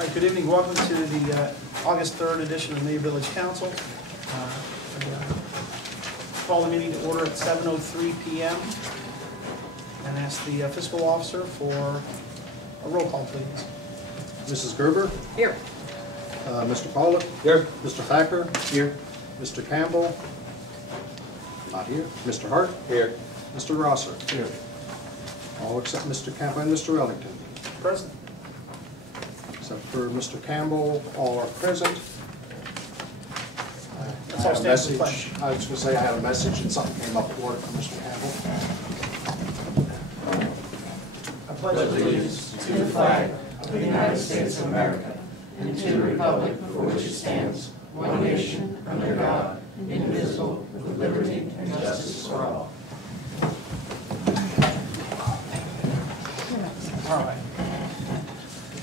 All right, good evening. Welcome to the August 3rd edition of the Amelia Village Council. Call the meeting to order at 7:03 p.m. and ask the fiscal officer for a roll call, please. Mrs. Gerber? Here. Mr. Pollock? Here. Mr. Thacker? Here. Mr. Campbell? Not here. Mr. Hart? Here. Mr. Rosser? Here. All except Mr. Campbell and Mr. Ellington. Present. Except for Mr. Campbell, all are present. That's all stands for pledge. I was going to say I had a message and something came up at work from Mr. Campbell. I pledge allegiance to the flag of the United States of America and to the republic for which it stands, one nation, under God, indivisible, with liberty and justice for all. All right.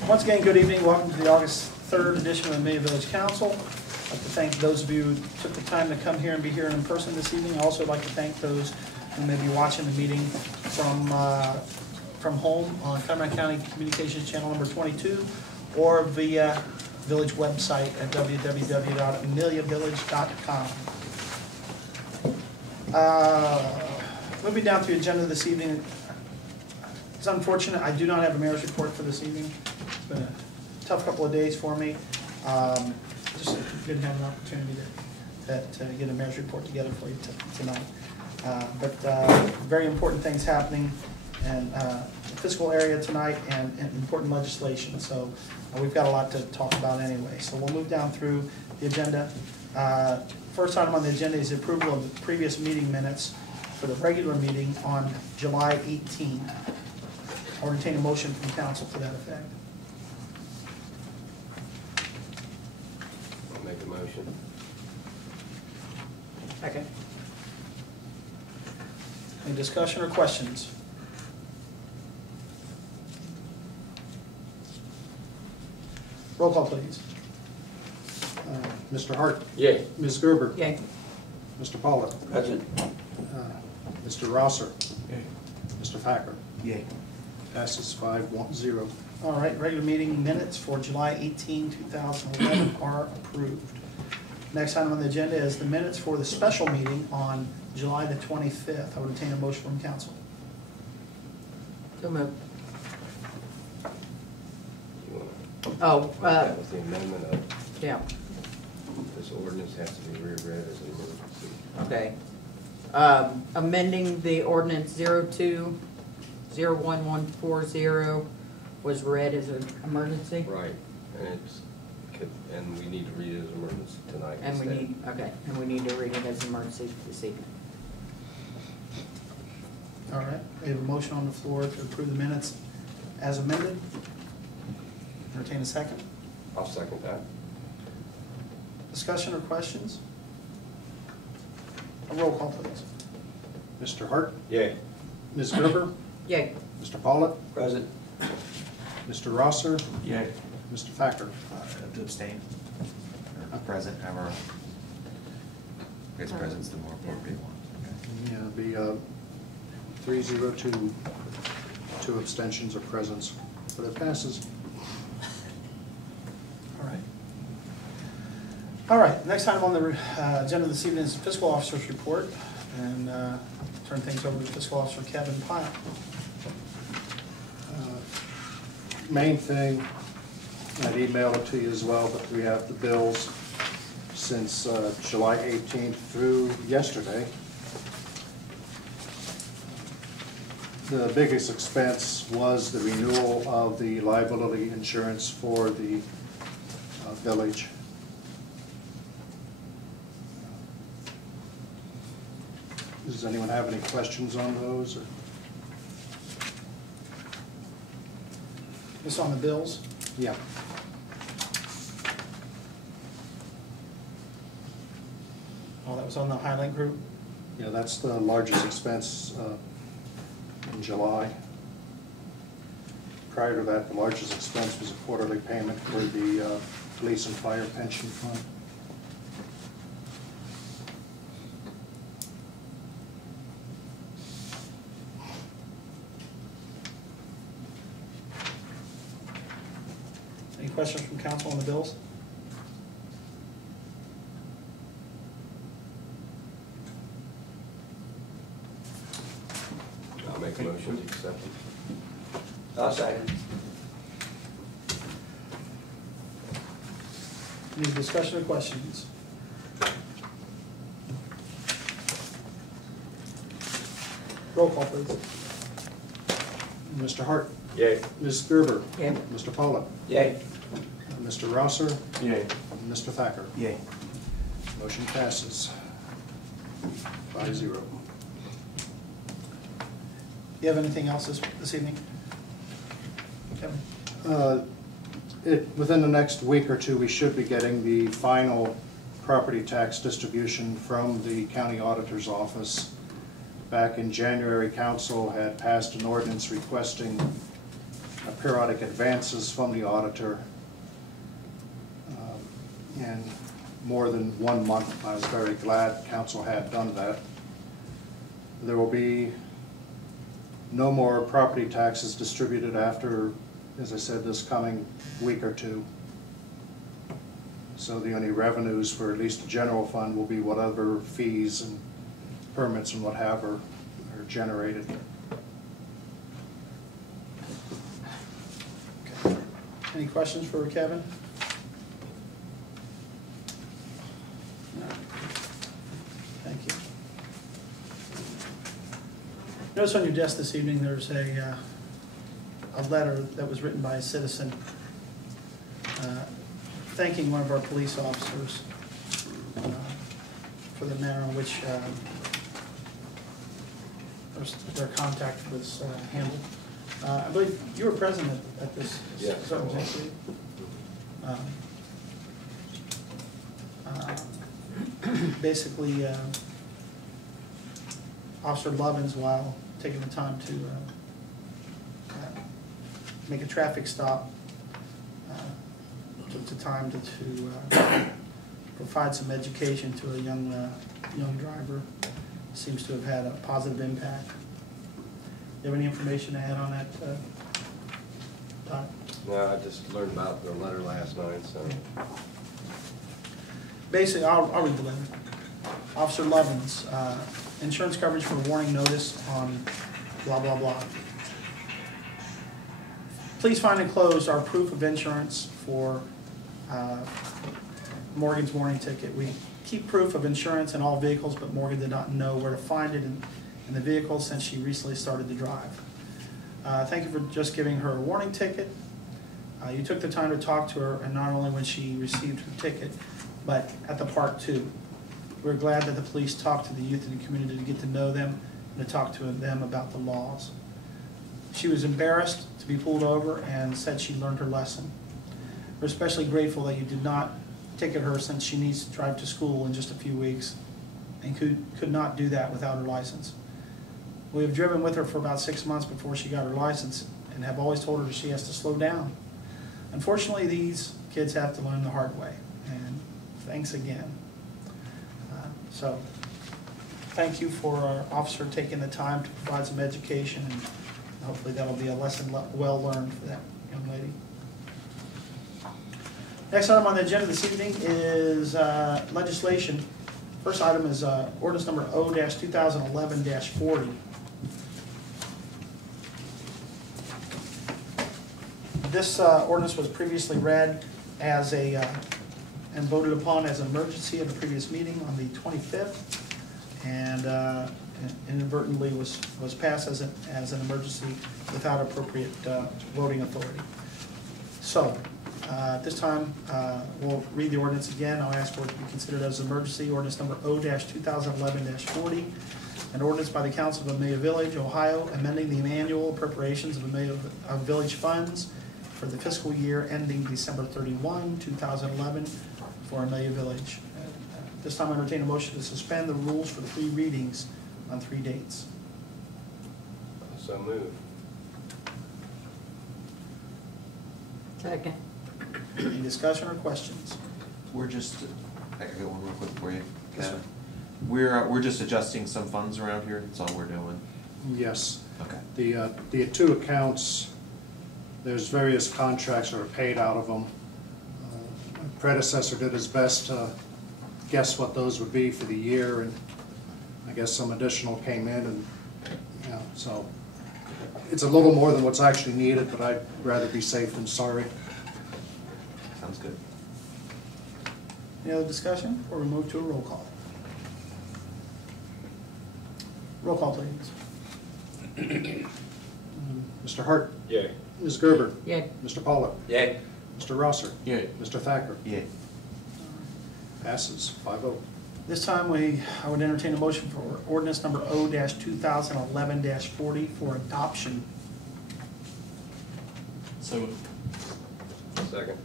Once again, good evening. Welcome to the August 3rd edition of the Amelia Village Council. I'd like to thank those of you who took the time to come here and be here in person this evening. I also would like to thank those who may be watching the meeting from home on Cameron County Communications Channel number 22 or via village website at www.ameliavillage.com. Moving down to the agenda this evening, it's unfortunate I do not have a mayor's report for this evening. It's been a tough couple of days for me. Just didn't have an opportunity to get a mayor's report together for you tonight. But very important things happening in the fiscal area tonight and important legislation. So we've got a lot to talk about anyway. So we'll move down through the agenda. First item on the agenda is the approval of the previous meeting minutes for the regular meeting on July 18. I'll entertain a motion from council to that effect. I'll make a motion. Second. Any discussion or questions? Roll call, please. Mr. Hart? Yay. Ms. Gerber? Yay. Mr. Pollock? Present. Mr. Rosser? Yay. Mr. Thacker? Yay. Passes 5-0. All right, regular meeting minutes for July 18, 2011 are approved. Next item on the agenda is the minutes for the special meeting on July the 25th. I would entertain a motion from council. So moved. You want Oh, that was the amendment of yeah, this ordinance has to be reread as an emergency. okay. Amending the ordinance 02-01140 was read as an emergency? Right, and we need to read it as emergency tonight. And we need, okay, and we need to read it as an emergency this evening. All right, we have a motion on the floor to approve the minutes as amended. Entertain a second. I'll second that. Discussion or questions? A roll call, please. Mr. Hart? Yay. Ms. Gerber? Yay. Mr. Pollock? Present. Mr. Rosser? Yay. Mr. Thacker? To abstain. Or present, however. I guess present's the more appropriate one. Yeah, it'd be 3-0 2 abstentions or presence, but it passes. All right, next item on the agenda this evening is the fiscal officer's report, and turn things over to fiscal officer Kevin Pyle. Main thing, I'd emailed it to you as well, but we have the bills since July 18th through yesterday. The biggest expense was the renewal of the liability insurance for the village. Does anyone have any questions on those? Or? This on the bills? Yeah. Oh, that was on the Highland Group? Yeah, that's the largest expense in July. Prior to that, the largest expense was a quarterly payment for the police and fire pension fund. questions from council on the bills? I'll make a motion to accept it. I'll second. Any discussion or questions? Roll call, please. Mr. Hart, Yay. Ms. Gerber, Yay. Mr. Pollock, Yay. Mr. Rouser, Yay. and Mr. Thacker. Yay. Motion passes 5-0. You have anything else this evening? Kevin? Within the next week or two, we should be getting the final property tax distribution from the county auditor's office. Back in January, council had passed an ordinance requesting periodic advances from the auditor. In more than 1 month, I was very glad council had done that. There will be no more property taxes distributed after, as I said, this coming week or two. So the only revenues for at least the general fund will be whatever fees and permits and what have are generated. Okay. Any questions for Kevin? No. Thank you. Notice on your desk this evening, there's a letter that was written by a citizen thanking one of our police officers for the manner in which their contact was handled. I believe you were present at this Yes. circumstance. Basically, Officer Lovins, while taking the time to make a traffic stop, took the time to provide some education to a young driver. Seems to have had a positive impact. You have any information to add on that, Todd? No, I just learned about the letter last night, so. Basically, I'll read the letter. Officer Lovins, insurance coverage for warning notice on blah, blah, blah. Please find enclosed our proof of insurance for Morgan's warning ticket. We keep proof of insurance in all vehicles, but Morgan did not know where to find it in the vehicle since she recently started to drive. Thank you for just giving her a warning ticket. You took the time to talk to her, and not only when she received her ticket, but at the park too. We're glad that the police talked to the youth in the community to get to know them and to talk to them about the laws. She was embarrassed to be pulled over and said she learned her lesson. We're especially grateful that you did not ticket her since she needs to drive to school in just a few weeks and could not do that without her license. We have driven with her for about 6 months before she got her license and have always told her she has to slow down. Unfortunately, these kids have to learn the hard way, and thanks again. So thank you for our officer taking the time to provide some education, and hopefully that'll be a lesson well learned for that young lady. Next item on the agenda this evening is legislation. First item is ordinance number O-2011-40. This ordinance was previously read as and voted upon as an emergency at a previous meeting on the 25th, and inadvertently was passed as an emergency without appropriate voting authority. So at this time, we'll read the ordinance again. I'll ask for it to be considered as an emergency. Ordinance number O-2011-40, an ordinance by the Council of Amelia Village, Ohio, amending the annual appropriations of Amelia Village funds for the fiscal year ending December 31, 2011 for Amelia Village. This time I entertain a motion to suspend the rules for the 3 readings on 3 dates. So move. Second. Any discussion or questions? We're just, I got one real quick for you, Yes, Kevin. sir. We're just adjusting some funds around here, that's all we're doing. Yes. Okay. The 2 accounts, there's various contracts that are paid out of them. predecessor did his best to guess what those would be for the year, and I guess some additional came in, and, you know, so it's a little more than what's actually needed, but I'd rather be safe than sorry. Sounds good. Any other discussion, or we move to a roll call? Roll call, please. Mr. Hart? Yay. Ms. Gerber? Yay. Mr. Pollock? Yay. Mr. Rosser? Yay. Mr. Thacker? Yay. Passes 5-0. This time, I would entertain a motion for ordinance number O-2011-40 for adoption. So moved. Second.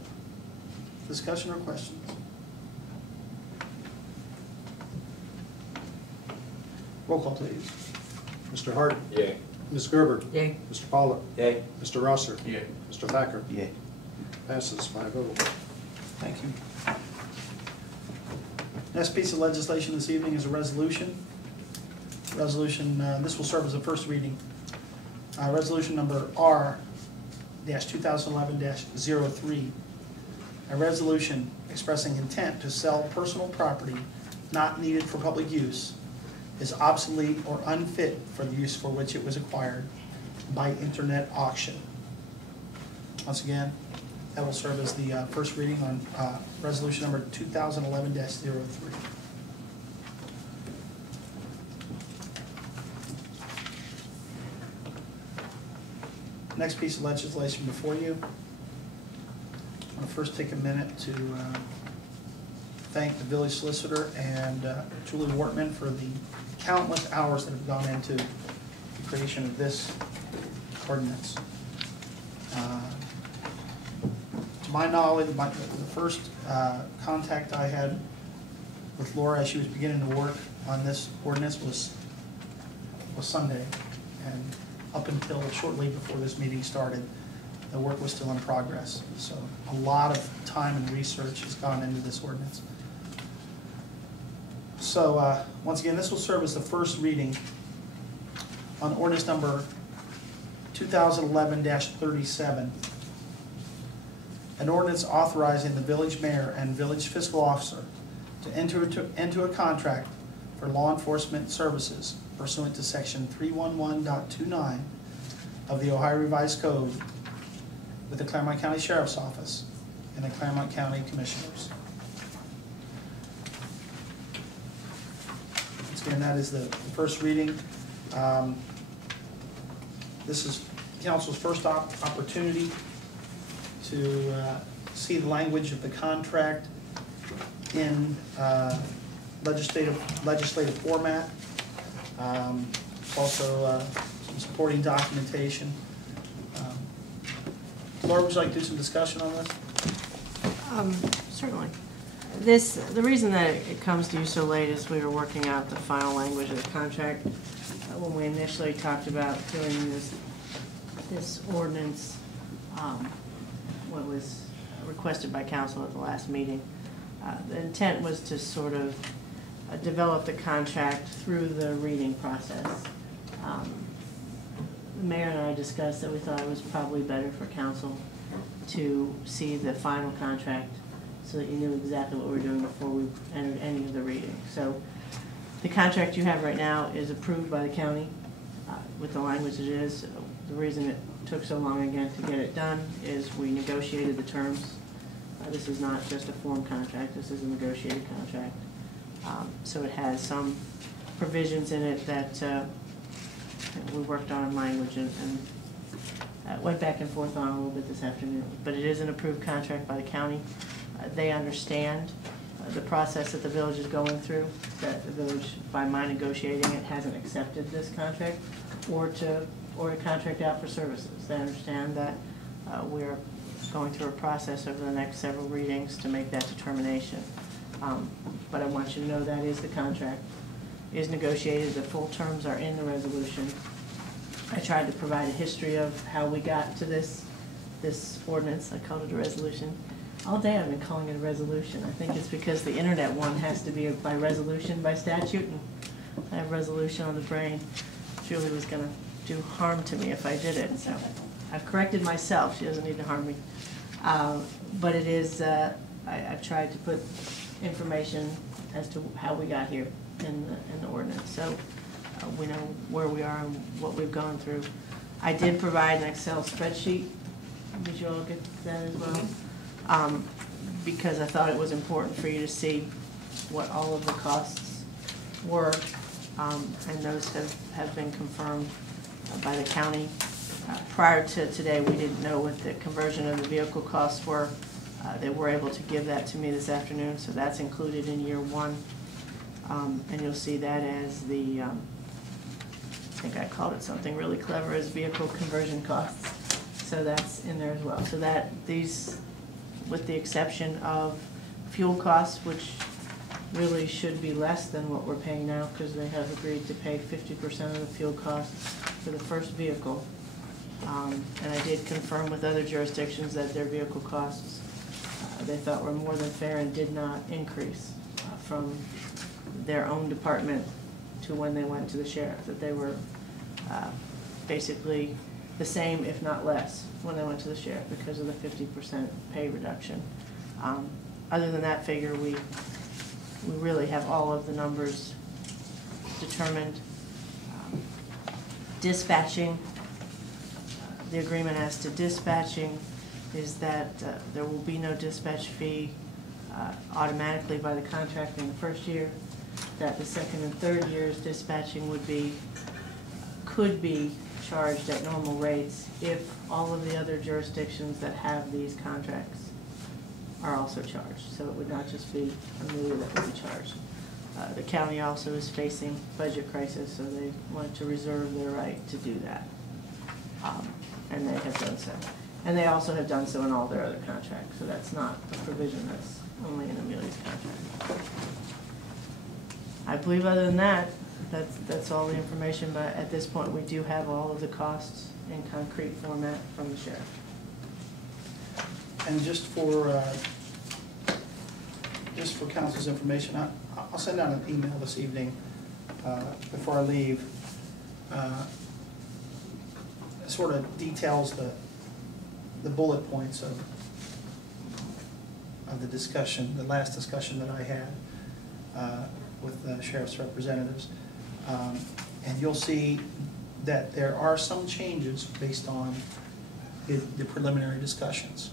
Discussion or questions? Roll call, please. Mr. Hart? Yay. Ms. Gerber? Yay. Mr. Pollock? Yay. Mr. Rosser? Yay. Mr. Thacker? Yay. Passes 5-0. Thank you. Next piece of legislation this evening is a resolution. Resolution, this will serve as a first reading. Resolution number R-2011-03. A resolution expressing intent to sell personal property not needed for public use is obsolete or unfit for the use for which it was acquired by internet auction. Once again, that will serve as the first reading on resolution number 2011-03. Next piece of legislation before you. I want to first take a minute to thank the village solicitor and Julie Wortman for the countless hours that have gone into the creation of this ordinance. To my knowledge, the first contact I had with Laura as she was beginning to work on this ordinance was Sunday, and up until shortly before this meeting started, the work was still in progress. So a lot of time and research has gone into this ordinance. So once again, this will serve as the first reading on ordinance number 2011-37. An ordinance authorizing the village mayor and village fiscal officer to enter into a contract for law enforcement services pursuant to section 311.29 of the Ohio Revised Code with the Claremont County Sheriff's Office and the Claremont County Commissioners. Once again, that is the first reading. This is council's first opportunity to see the language of the contract in legislative format. Also some supporting documentation. Laura, would you like to do some discussion on this? Certainly. The reason that it comes to you so late is we were working out the final language of the contract. When we initially talked about doing this ordinance, what was requested by council at the last meeting, the intent was to sort of develop the contract through the reading process. The mayor and I discussed that we thought it was probably better for council to see the final contract so that you knew exactly what we were doing before we entered any of the reading. So the contract you have right now is approved by the county with the language it is. The reason it took so long again to get it done is we negotiated the terms. This is not just a form contract, this is a negotiated contract. So it has some provisions in it that we worked on in language and went back and forth on a little bit this afternoon. But it is an approved contract by the county. They understand the process that the village is going through, that the village, by my negotiating it, hasn't accepted this contract or to contract out for services. They understand that we're going through a process over the next several readings to make that determination. But I want you to know that is the contract, is negotiated, the full terms are in the resolution. I tried to provide a history of how we got to this ordinance. I called it a resolution. All day I've been calling it a resolution. I think it's because the internet one has to be by resolution by statute, and I have resolution on the brain. Julie was gonna do harm to me if I did it, so I've corrected myself. She doesn't need to harm me. But it is I've tried to put information as to how we got here in the ordinance. So we know where we are and what we've gone through. I did provide an Excel spreadsheet. Did you all get that as well? Because I thought it was important for you to see what all of the costs were. And those have been confirmed by the county. Prior to today, we didn't know what the conversion of the vehicle costs were. They were able to give that to me this afternoon, so that's included in year one. And you'll see that as the, I think I called it something really clever, as vehicle conversion costs. So that's in there as well. So that these, with the exception of fuel costs, which really should be less than what we're paying now, because they have agreed to pay 50% of the fuel costs for the first vehicle. And I did confirm with other jurisdictions that their vehicle costs, they thought were more than fair and did not increase from their own department to when they went to the sheriff, that they were basically the same, if not less, when they went to the sheriff because of the 50% pay reduction. Other than that figure, we really have all of the numbers determined. Dispatching, the agreement as to dispatching is that there will be no dispatch fee automatically by the contract in the first year, that the second and third years dispatching could be charged at normal rates if all of the other jurisdictions that have these contracts are also charged. So it would not just be Amelia that would be charged. The county also is facing budget crisis, so they want to reserve their right to do that. And they have done so. And they also have done so in all their other contracts, so that's not a provision that's only in Amelia's contract. I believe other than that, that's all the information, but at this point we do have all of the costs in concrete format from the sheriff. And just for council's information, I'll send out an email this evening before I leave. Sort of details the bullet points of the discussion, the last discussion that I had with the sheriff's representatives. And you'll see that there are some changes based on the preliminary discussions.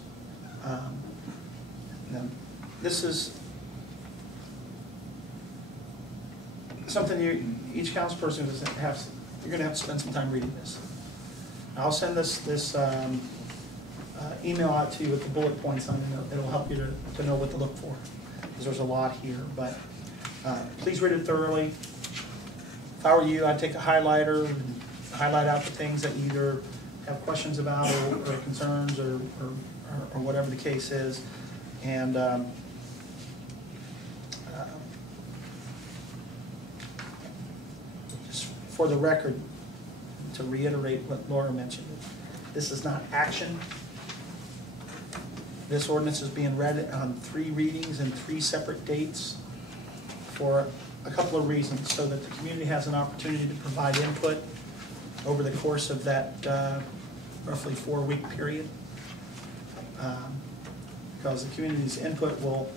Now, this is something each councilperson you're going to have to spend some time reading this. I'll send this email out to you with the bullet points on it. It'll help you to know what to look for, because there's a lot here. But please read it thoroughly. If I were you, I'd take a highlighter and highlight out the things that you either have questions about or concerns or whatever the case is. And just for the record, to reiterate what Laura mentioned, this is not action. This ordinance is being read on 3 readings and 3 separate dates for a couple of reasons, so that the community has an opportunity to provide input over the course of that roughly 4-week period. Because the community's input will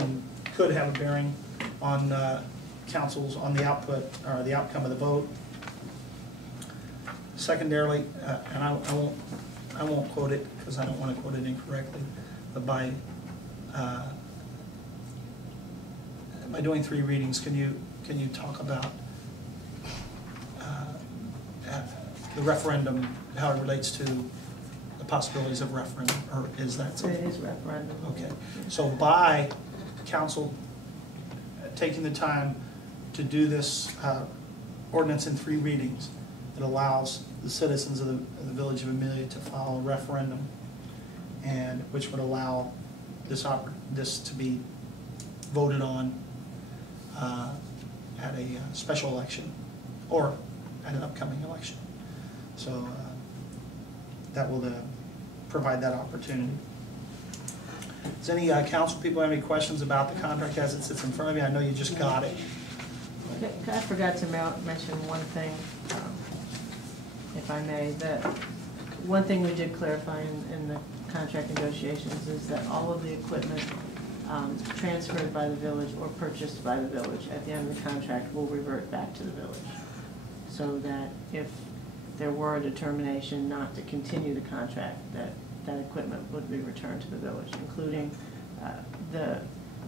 and could have a bearing on council's, on the output or the outcome of the vote. Secondarily, and I won't quote it because I don't want to quote it incorrectly, but by doing 3 readings, can you talk about the referendum, how it relates to the possibilities of referendum, or is that something? It is referendum. Okay, so by council taking the time to do this ordinance in 3 readings, it allows the citizens of the village of Amelia to file a referendum, and which would allow this to be voted on at a special election or at an upcoming election. So that will provide that opportunity. Does any council people have any questions about the contract as it sits in front of you? I know you just got it. I forgot to mention one thing, if I may. That one thing we did clarify in the contract negotiations is that all of the equipment transferred by the village or purchased by the village at the end of the contract will revert back to the village. So that if there were a determination not to continue the contract, that equipment would be returned to the village, including the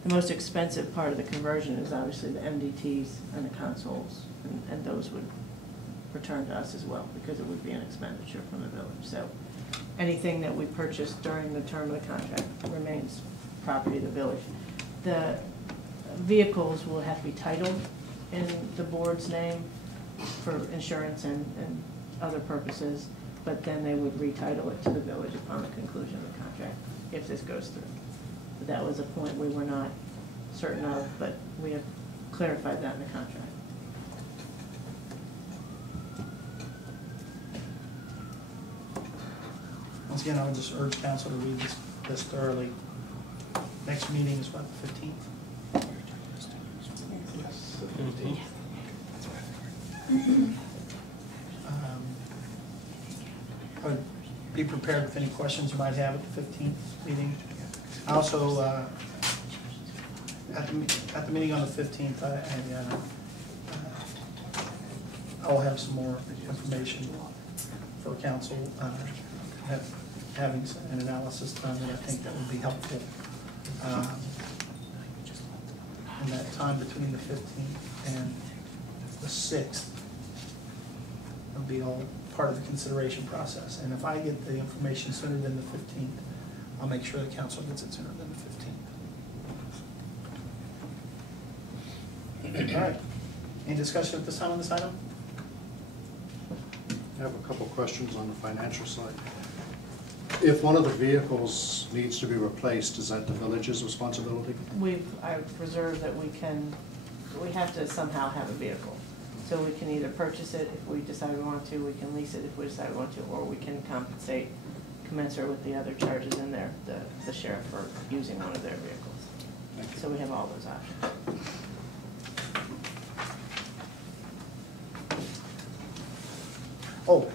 most expensive part of the conversion is obviously the MDTs and the consoles, and those would return to us as well, because it would be an expenditure from the village. So anything that we purchased during the term of the contract remains property of the village. The vehicles will have to be titled in the board's name for insurance and other purposes, but then they would retitle it to the village upon the conclusion of the contract, if this goes through. But that was a point we were not certain of, but we have clarified that in the contract. Once again, I would just urge council to read this thoroughly. Next meeting is what, the 15th? Yes, the 15th. I would be prepared with any questions you might have at the 15th meeting. I also, at the meeting on the 15th, I will have some more information for council, having an analysis done that I think that would be helpful. In that time between the 15th and the 6th, it'll be all part of the consideration process. And if I get the information sooner than the 15th, I'll make sure the council gets it sooner than the 15th. All right. Any discussion at this time on this item? I have a couple questions on the financial side. If one of the vehicles needs to be replaced, is that the village's responsibility? I've reserved that we have to somehow have a vehicle. So we can either purchase it if we decide we want to, we can lease it if we decide we want to, or we can compensate commensurate with the other charges in there, the sheriff for using one of their vehicles. So we have all those options. Oh,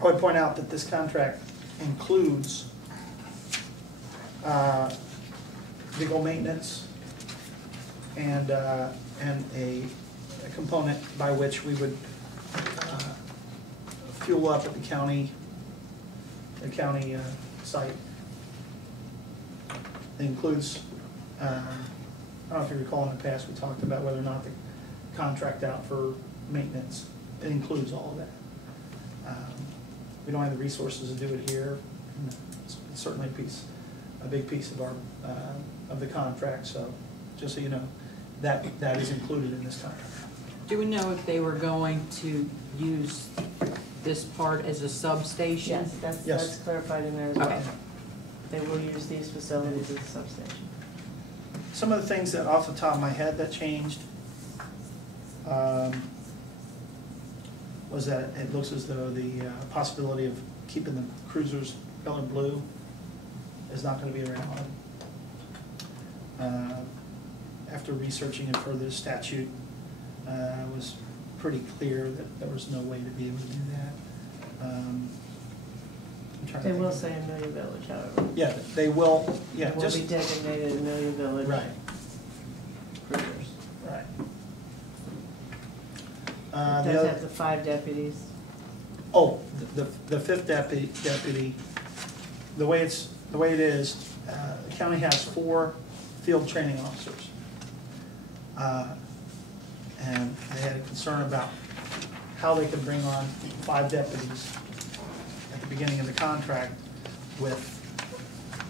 I would point out that this contract includes vehicle maintenance and a component by which we would fuel up at the county site. It includes, I don't know if you recall in the past, we talked about whether or not to contract out for maintenance. It includes all of that. We don't have the resources to do it here. It's certainly a big piece of of the contract. So, just so you know, that is included in this contract. Do we know if they were going to use this part as a substation? Yes, Yes. that's clarified in there as well. Okay. They will use these facilities as a substation. Some of the things that off the top of my head that changed was that it looks as though the possibility of keeping the cruisers color blue is not going to be around. After researching it further, the statute was pretty clear that there was no way to be able to do that. I'm trying to They think will of- say Amelia Village, however. Yeah, they will, yeah, It will just, be designated Amelia Village. right, Cruisers. right. It The does other- have the 5 deputies. Oh, the fifth deputy, the way it is, the county has 4 field training officers. And they had a concern about how they could bring on 5 deputies at the beginning of the contract with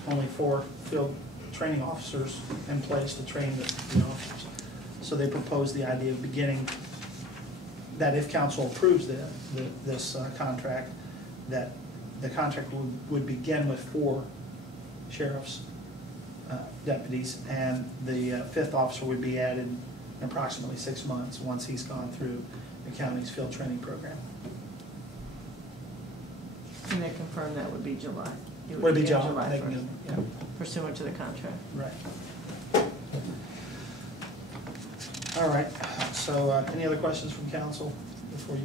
only 4 field training officers in place to train the officers. So they proposed the idea of beginning, that if council approves this contract, that the contract would begin with 4 sheriff's deputies, and the 5th officer would be added in approximately 6 months, once he's gone through the county's field training program. And they confirmed that would be July. It Would be begin July, they 1st, can, yeah, pursuant to the contract. right. All right, so any other questions from council before we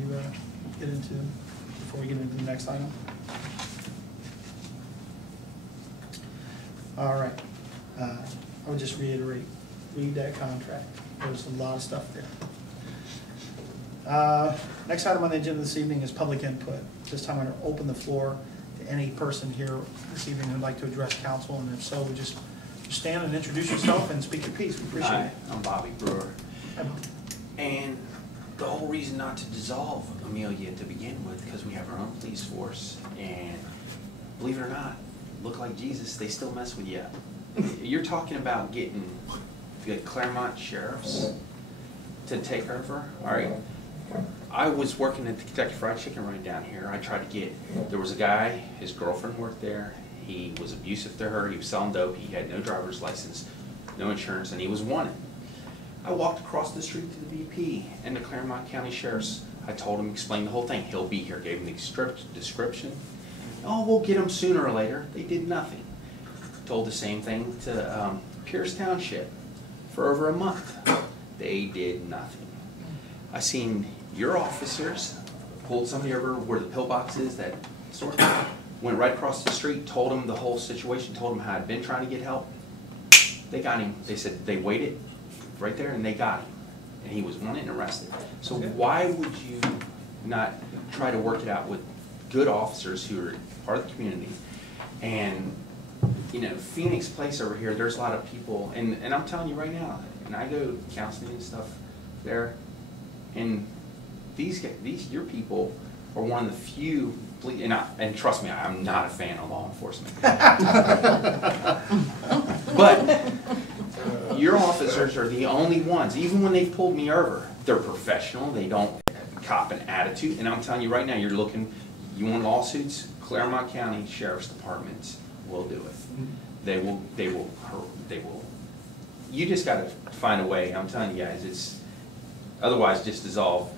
get into the next item? All right. I would just reiterate, read that contract. There's a lot of stuff there. Next item on the agenda this evening is public input. This time I'm going to open the floor to any person here this evening who'd like to address council, and if so, just stand and introduce yourself and speak your piece. We appreciate Hi, it. I'm Bobby Brewer. And the whole reason not to dissolve Amelia to begin with, because we have our own police force, and believe it or not, look like Jesus, they still mess with you. You're talking about getting the Claremont sheriffs to take over. All right, I was working at the Kentucky Fried Chicken right down here. I tried to get, there was a guy, his girlfriend worked there. He was abusive to her. He was selling dope. He had no driver's license, no insurance, and he was wanted. I walked across the street to the VP and the Claremont County Sheriff's. I told him, explained the whole thing. He'll be here. Gave him the description. Oh, we'll get him sooner or later. They did nothing. Told the same thing to Pierce Township for over a month. They did nothing. I seen your officers pulled somebody over where the pillbox is, that store, went right across the street, told him the whole situation, told him how I'd been trying to get help. They got him. They said they waited right there and they got him. And he was wanted and arrested. So why would you not try to work it out with good officers who are part of the community? And you know, Phoenix Place over here, there's a lot of people, and I'm telling you right now, and I go counseling and stuff there, and your people are one of the few, and trust me, I'm not a fan of law enforcement. But your officers are the only ones, even when they pulled me over, they're professional, they don't cop an attitude, and I'm telling you right now, you want lawsuits, Claremont County Sheriff's Department will do it. They will, you just gotta find a way, I'm telling you guys, otherwise just dissolve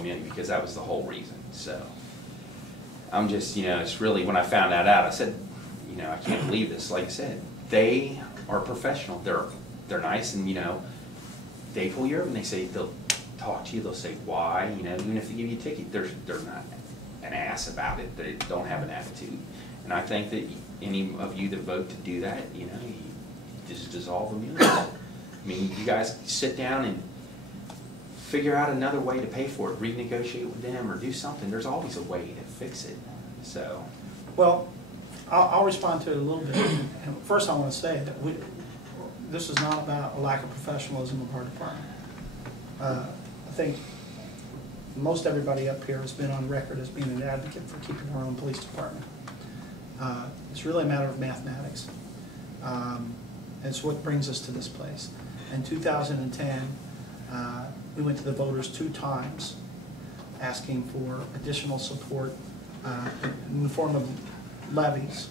immunity, because that was the whole reason. So I'm just, it's really, when I found that out, I said, I can't believe this. Like I said, they are professional, they're nice, and they pull you over and they say, they'll talk to you, they'll say why, even if they give you a ticket, they're not an ass about it, they don't have an attitude. And I think that any of you that vote to do that, you just dissolve immunity. I mean, you guys sit down and figure out another way to pay for it, renegotiate with them or do something. There's always a way to fix it. So, Well, I'll respond to it a little bit. And first, I want to say that this is not about a lack of professionalism of our department. I think most everybody up here has been on record as being an advocate for keeping our own police department. It's really a matter of mathematics. It's what brings us to this place. In 2010, we went to the voters 2 times asking for additional support in the form of levies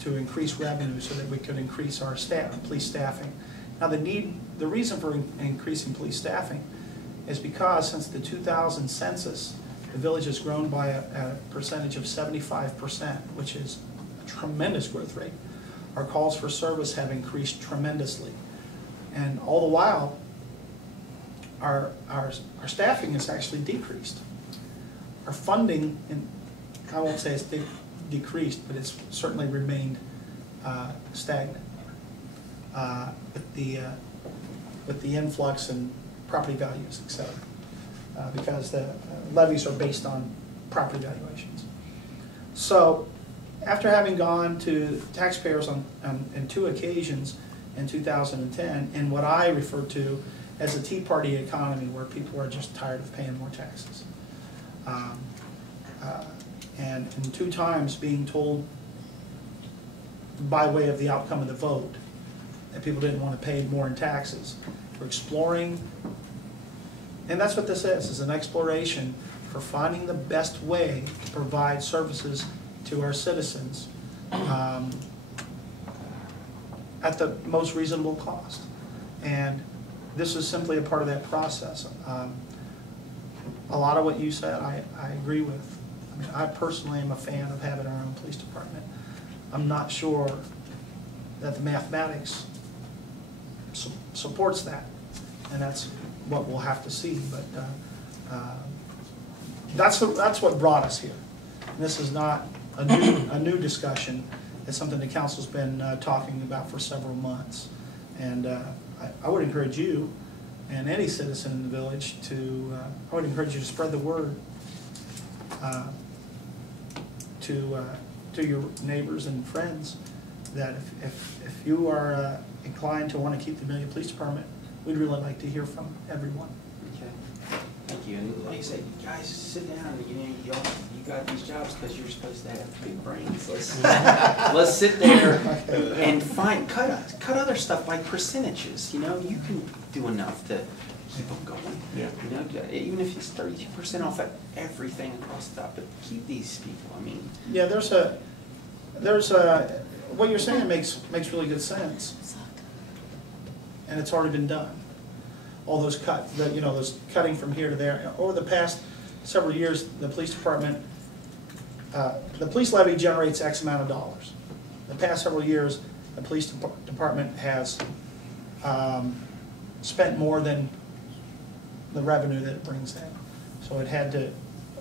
to increase revenue so that we could increase our police staffing. Now the reason for increasing police staffing is because since the 2000 census, the village has grown by a percentage of 75%, which is a tremendous growth rate. Our calls for service have increased tremendously. And all the while, our staffing has actually decreased. Our funding, and I won't say it's decreased, but it's certainly remained stagnant with the influx in property values, et cetera, because the levies are based on property valuations. So after having gone to taxpayers on 2 occasions in 2010 in what I refer to as a Tea Party economy, where people are just tired of paying more taxes, and 2 times being told by way of the outcome of the vote that people didn't want to pay more in taxes. We're exploring, and that's what this is an exploration for finding the best way to provide services to our citizens at the most reasonable cost. And this is simply a part of that process. A lot of what you said I agree with. I mean, I personally am a fan of having our own police department. I'm not sure that the mathematics supports that, and that's what we'll have to see. But that's what brought us here. And this is not a new discussion. is something the council's been talking about for several months. And I would encourage you and any citizen in the village to, I would encourage you to spread the word to your neighbors and friends that if you are inclined to want to keep the Amelia Police Department, we'd really like to hear from everyone. Okay, thank you. And like I said, guys, sit down. You got these jobs because you're supposed to have big brains. Let's sit there and cut other stuff like percentages. You can do enough to keep them going. Yeah. Even if it's 32% off at everything across the top, but keep these people. I mean. Yeah, there's what you're saying makes really good sense, and it's already been done. All those those cutting from here to there. Over the past several years, the police department, the police levy generates X amount of dollars. The past several years, the police department has spent more than the revenue that it brings in. So it had to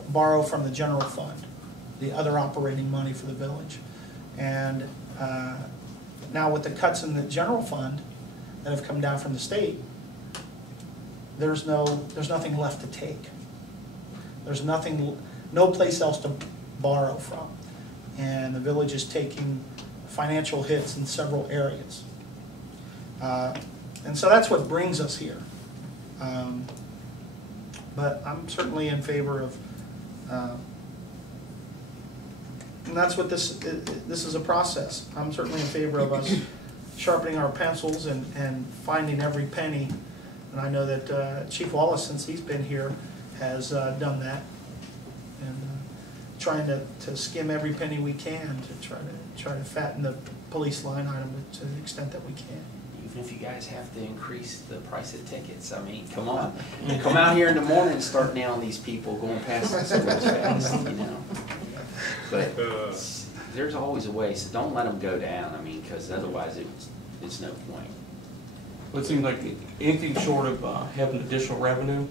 borrow from the general fund, the other operating money for the village. And now with the cuts in the general fund that have come down from the state, there's nothing left to take. There's no place else to borrow from. And the village is taking financial hits in several areas. And so that's what brings us here. But I'm certainly in favor of, and that's what this is a process. I'm certainly in favor of us sharpening our pencils and finding every penny. And I know that Chief Wallace, since he's been here, has done that, and trying to skim every penny we can to try to fatten the police line item to the extent that we can. Even if you guys have to increase the price of tickets, I mean, come on. Come out here in the morning and start nailing these people going past the schools fast, But there's always a way, so don't let them go down, I mean, because otherwise it's no point. Well, it seems like anything short of having additional revenue,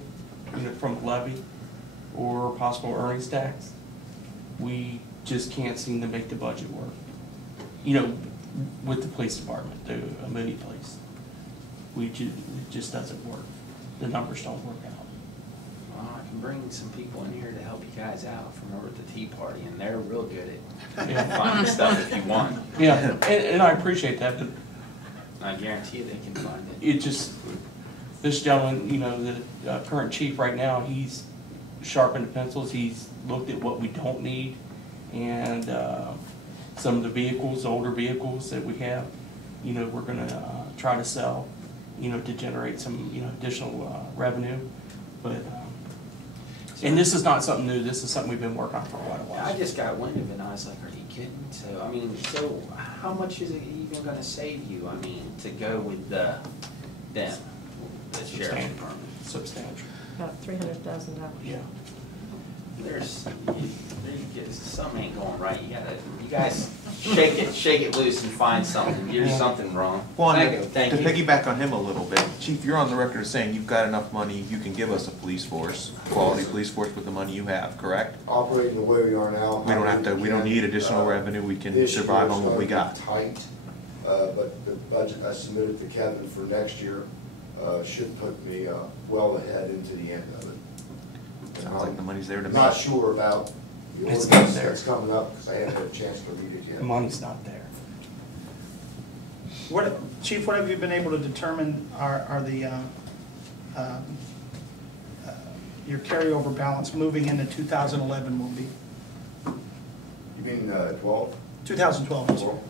from the levy or possible earnings tax, we just can't seem to make the budget work. With the police department, the Amelia Police, it just doesn't work. The numbers don't work out. Well, I can bring some people in here to help you guys out from over at the Tea Party, and they're real good at finding stuff if you want. Yeah, and I appreciate that, but I guarantee you they can find it. This gentleman, the current chief right now, he's sharpened the pencils. He's looked at what we don't need, and some of the vehicles, older vehicles that we have, we're going to try to sell, to generate some, additional revenue. But and this is not something new. This is something we've been working on for quite a while. I just got wind of it, and I was like, "Are you kidding?" So I mean, how much is it even going to save you? I mean, to go with them, the sheriff's department. Substantial. About $300,000. Yeah. Something ain't going right. You guys shake it loose and find something. There's something wrong. Well, Thank to you. piggyback on him a little bit, Chief, you're on the record as saying you've got enough money, you can give us a police force, quality police force with the money you have, correct? Operating the way we are now. We don't need additional revenue, we can This survive year's on what we gonna got. be tight, but the budget I submitted to Kevin for next year should put me well ahead into the end of it. Sounds like the money's there to I'm make. not sure about the It's ordinance not there. that's coming up, because I haven't had a chance to read it The yet. money's not there. Chief, what have you been able to determine are the your carryover balance moving into 2011 will be? You mean 12? 2012.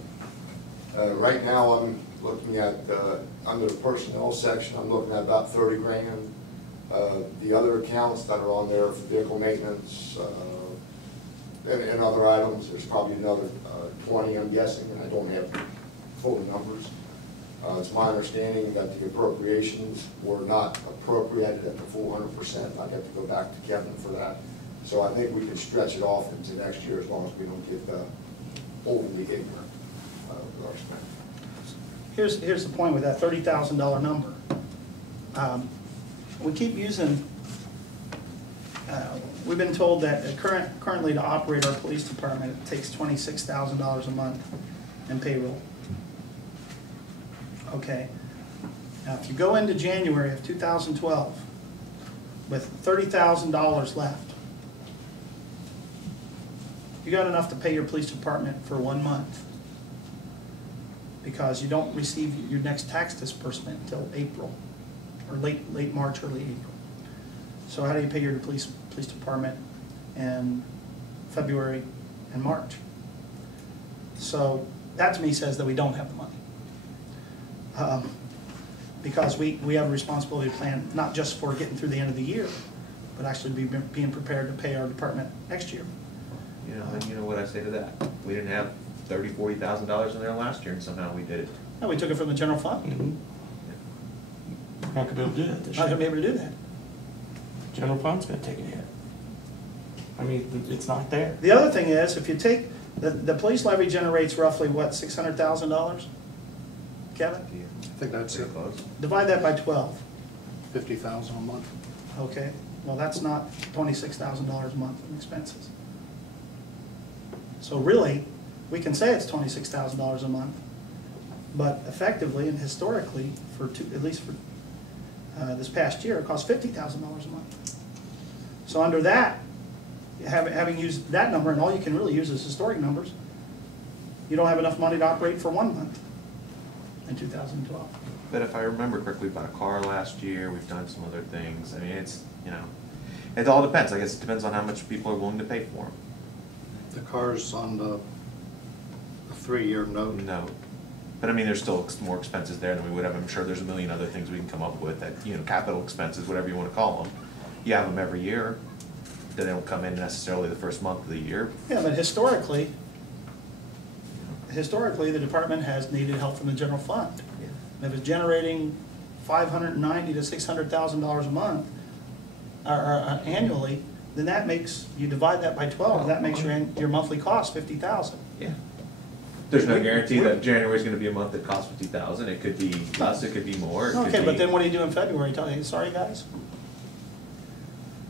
Right now, I'm looking at, under the personnel section, I'm looking at about 30 grand. The other accounts that are on there for vehicle maintenance and other items, there's probably another 20, I'm guessing, and I don't have full numbers. It's my understanding that the appropriations were not appropriated at the full 100%. I have to go back to Kevin for that. So I think we can stretch it off into next year as long as we don't get overly ignorant with our spending. Here's the point with that $30,000 number. We keep using, we've been told that currently to operate our police department, it takes $26,000 a month. and payroll. Okay. Now, if you go into January of 2012 with $30,000 left, you got enough to pay your police department for 1 month, because you don't receive your next tax disbursement until April, or late March, early April. So how do you pay your police department in February and March? So that to me says that we don't have the money. Because we have a responsibility to plan not just for getting through the end of the year, but actually being prepared to pay our department next year. You know, and you know what I say to that? We didn't have $40,000 in there last year, and somehow we did it. And we took it from the general fund. We're not gonna be able to do that this Not gonna be year. able to do that. General fund's gonna take a hit. I mean, it's not there. The other thing is, if you take, the police levy generates roughly, what, $600,000? Kevin? I think that's it, Pretty close. Divide that by 12, 50,000 a month. okay? Well, that's not $26,000 a month in expenses. So really, we can say it's $26,000 a month, but effectively and historically, at least for this past year, it cost $50,000 a month. So under that, having used that number, and all you can really use is historic numbers, you don't have enough money to operate for 1 month in 2012. But if I remember correctly, we bought a car last year, we've done some other things. I mean, it's, you know, it all depends. I guess it depends on how much people are willing to pay for them. The car's on the 3-year note. No. But I mean, there's still more expenses there than we would have. I'm sure there's a million other things we can come up with that, you know, capital expenses, whatever you want to call them. You have them every year. They don't come in necessarily the first month of the year. Yeah, but historically, the department has needed help from the general fund. Yeah. And if it's generating $590,000 to $600,000 a month, or annually, then that makes, you divide that by 12, and that makes your monthly cost $50,000. Yeah. There's no We- guarantee we- that January's gonna be a month that costs $50,000. It could be less, it could be more. It could Okay, but be- then what do you do in February? Tell you, sorry, guys?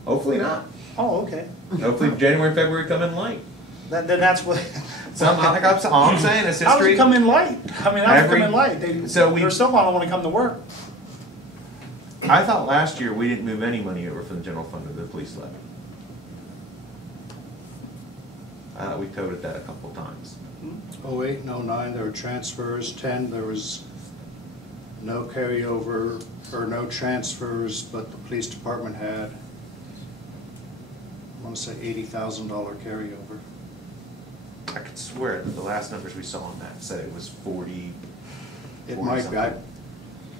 Hopefully not. Oh, okay. Hopefully January and February come in light. Then that's what. All I'm saying is How does history. it come in light? I mean, how does it come Every- in light? They're still gonna wanna come to work. I thought last year we didn't move any money over from the general fund to the police levy. We coded that a couple times. 08 and 09, there were transfers. 10, there was no carryover or no transfers, but the police department had, I want to say, $80,000 carryover. I could swear that the last numbers we saw on that said it was 40. It 40 might be. something.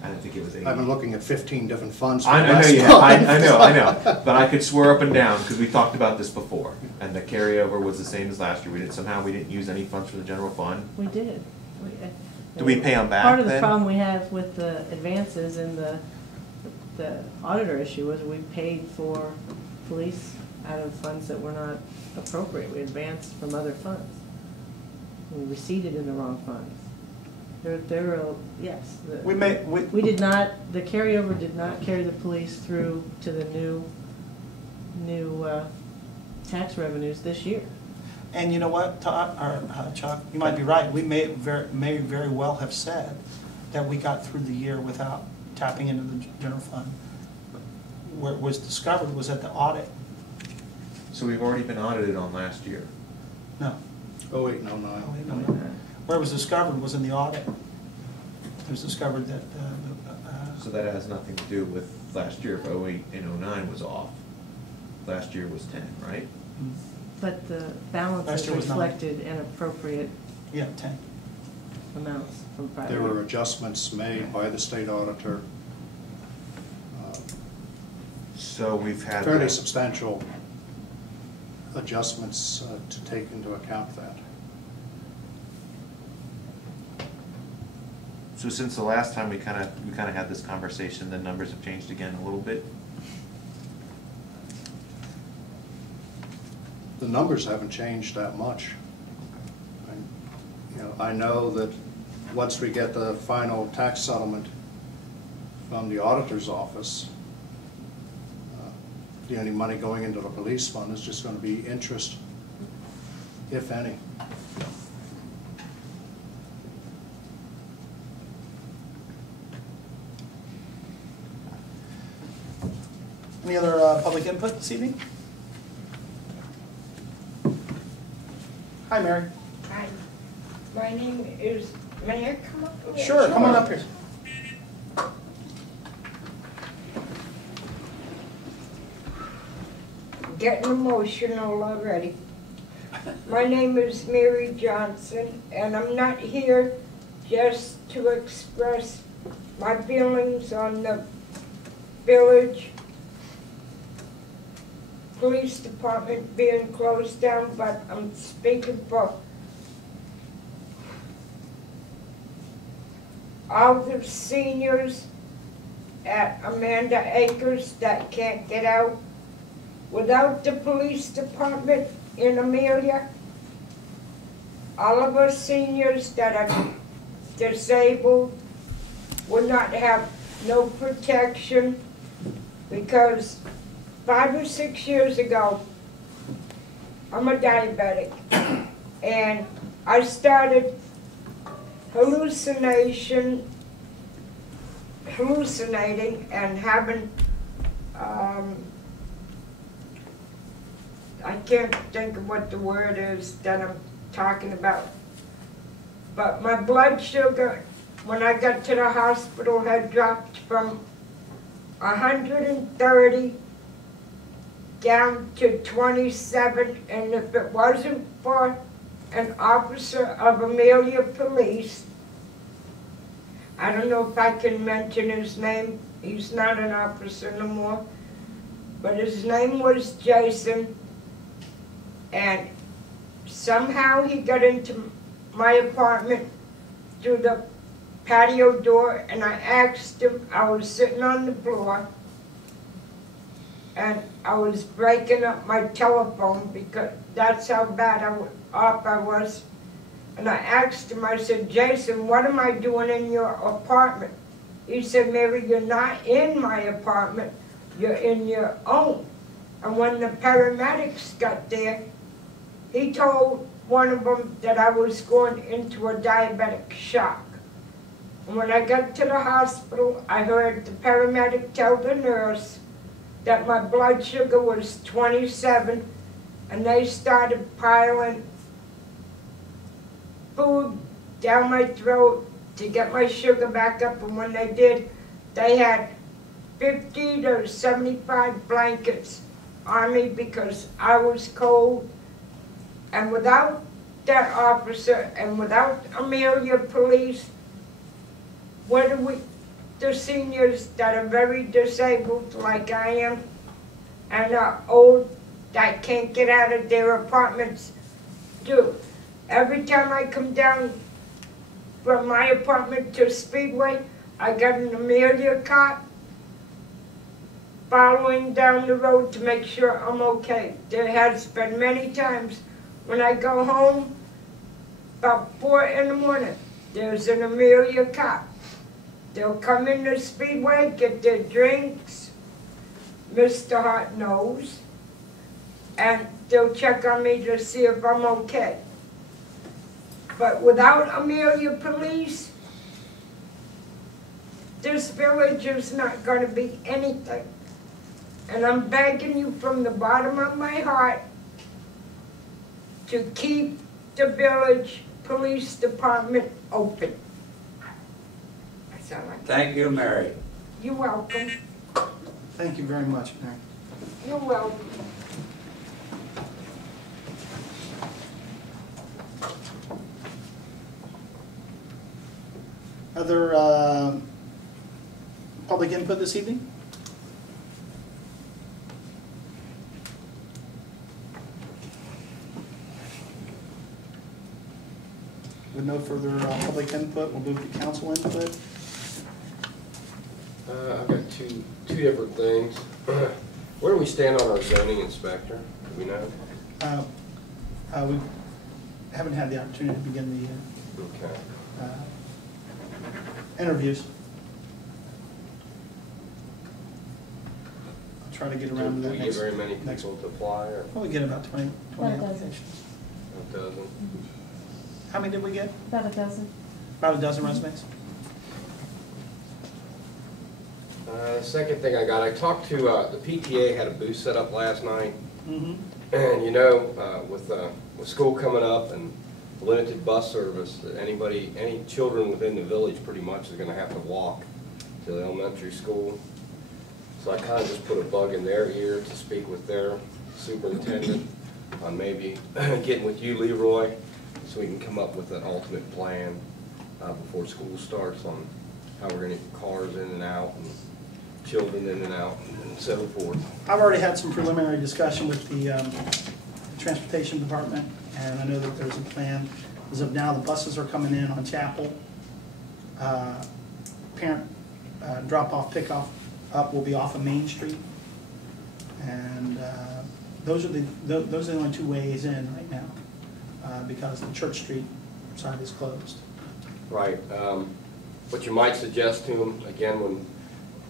I didn't think it was 80. I've been looking at 15 different funds. for I the know last you have. I month. know. But I could swear up and down because we talked about this before, and the carryover was the same as last year. We didn't use any funds from the general fund. We did. Do we pay them back Part of the then? problem we have with the advances and the auditor issue was we paid for police out of funds that were not appropriate. We advanced from other funds. We receipted in the wrong funds. There are, yes. We did not, the carryover did not carry the police through to the new tax revenues this year. And you know what, Todd, or Chuck, you might be right. We may very well have said that we got through the year without tapping into the general fund. Where it was discovered was at the audit. So we've already been audited on last year. No. 08 and 09. Where it was discovered was in the audit. It was discovered that, So that has nothing to do with last year if 08 and 09 was off. Last year was 10, right? But the Last balances year was nine. reflected inappropriate yeah, 10. amounts from prior There were year. adjustments made by the state auditor. So we've had. Fairly substantial adjustments to take into account that. So since the last time we kind of had this conversation, the numbers have changed again a little bit. The numbers haven't changed that much. I know that once we get the final tax settlement from the auditor's office, the only money going into the police fund is just going to be interest, if any. Any other public input this evening? Hi, Mary. Hi, my name is, may I come up here? Sure, come on up here. Getting emotional already. My name is Mary Johnson, and I'm not here just to express my feelings on the village police department being closed down, but I'm speaking for all the seniors at Amanda Acres that can't get out. Without the police department in Amelia, all of us seniors that are disabled would not have no protection, because 5 or 6 years ago, I'm a diabetic, and I started hallucinating and having, I can't think of what the word is that I'm talking about. But my blood sugar, when I got to the hospital, had dropped from 130 down to 27, and if it wasn't for an officer of Amelia Police, I don't know if I can mention his name, he's not an officer no more, but his name was Jason, and somehow he got into my apartment through the patio door, and I asked him, I was sitting on the floor, and I was breaking up my telephone because that's how bad off I was. And I asked him, I said, Jason, what am I doing in your apartment? He said, Mary, you're not in my apartment, you're in your own. And when the paramedics got there, he told one of them that I was going into a diabetic shock. And when I got to the hospital, I heard the paramedic tell the nurse that my blood sugar was 27, and they started piling food down my throat to get my sugar back up, and when they did, they had 50 to 75 blankets on me because I was cold. And without that officer and without Amelia Police, what do we, the seniors that are very disabled like I am and are old that can't get out of their apartments do? Every time I come down from my apartment to Speedway, I got an Amelia cop following down the road to make sure I'm okay. There has been many times when I go home, about 4 in the morning, there's an Amelia cop. They'll come in the Speedway, get their drinks, Mr. Hart knows, and they'll check on me to see if I'm okay. But without Amelia Police, this village is not going to be anything. And I'm begging you from the bottom of my heart to keep the village police department open. That's all I can. Thank you, Mary. You're welcome. Thank you very much, Mary. You're welcome. Other public input this evening? With no further public input, we'll move to council input. I've got two different things. Where do we stand on our zoning inspector? Do we know? We haven't had the opportunity to begin Okay. the interviews. I'll try to get around to Do that we get next. very many next- people to apply, or Well, we get about 20 About a dozen. applications. a dozen? How many did we get? About a dozen. About a dozen resumes. Second thing I talked to, the PTA had a booth set up last night. Mm-hmm. And you know, with school coming up and limited bus service, that any children within the village pretty much is gonna have to walk to the elementary school. So I kinda just put a bug in their ear to speak with their superintendent on maybe getting with you, Leroy, so we can come up with an ultimate plan before school starts on how we're gonna get cars in and out and children in and out and so forth. I've already had some preliminary discussion with the transportation department, and I know that there's a plan. As of now, the buses are coming in on Chapel. Parent drop-off, pick-off up will be off of Main Street. And those are the only two ways in right now, because the Church Street side is closed. Right. What you might suggest to them, again, when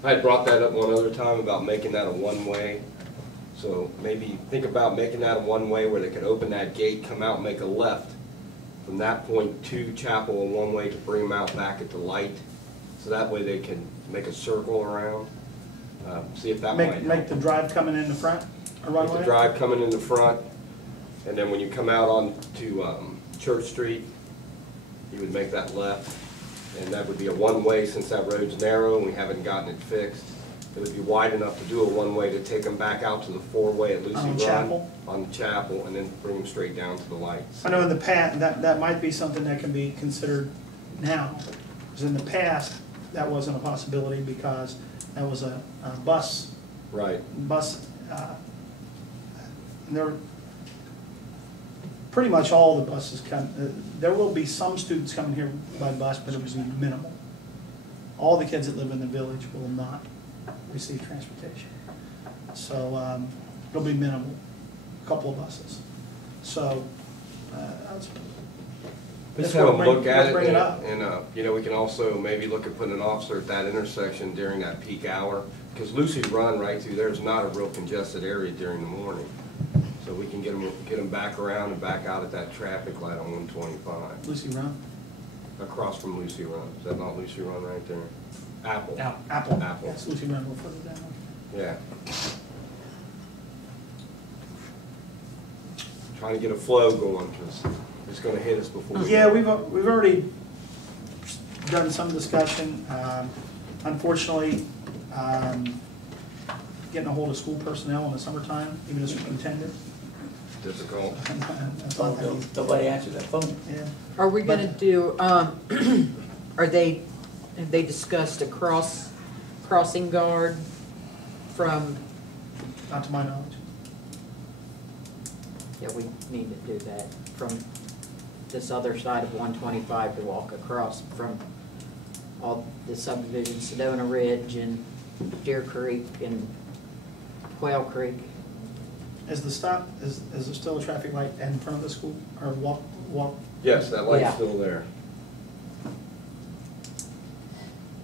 I had brought that up one other time about making that a one-way. So maybe think about making that a one-way where they could open that gate, come out and make a left from that point to Chapel, a one-way to bring them out back at the light. So that way they can make a circle around. See if that might help. Make the drive coming in the front, or Make runway? the drive coming in the front, and then when you come out onto Church Street, you would make that left. And that would be a one-way since that road's narrow and we haven't gotten it fixed. It would be wide enough to do a one-way to take them back out to the four-way at Lucy Run. Chapel? On the Chapel, and then bring them straight down to the lights. I know in the past, that might be something that can be considered now. Because in the past, that wasn't a possibility because that was a bus. Right. And there, pretty much all the buses come, there will be some students coming here by bus, but it will be minimal. All the kids that live in the village will not receive transportation. So it'll be minimal, a couple of buses. So Just have a look at bring it, up. and you know, we can also maybe look at putting an officer at that intersection during that peak hour, because Lucy Run right through there is not a real congested area during the morning. So we can get them back around and back out at that traffic light on 125. Lucy Run? Across from Lucy Run. Is that not Lucy Run right there? Apple. Apple. Apple. Yes, Lucy Run will further down. Yeah. Trying to get a flow going, because it's going to hit us before. Yeah, we've already done some discussion. Unfortunately, getting a hold of school personnel in the summertime, even a superintendent. Difficult. That's not that easy. Nobody answered that phone. Yeah. Are we gonna do, have they discussed a crossing guard from, Not to my knowledge. yeah, we need to do that, from this other side of 125 to walk across from all the subdivisions, Sedona Ridge and Deer Creek and Quail Creek. Is there still a traffic light in front of the school, or walk? Yes, that light's Yeah. still there.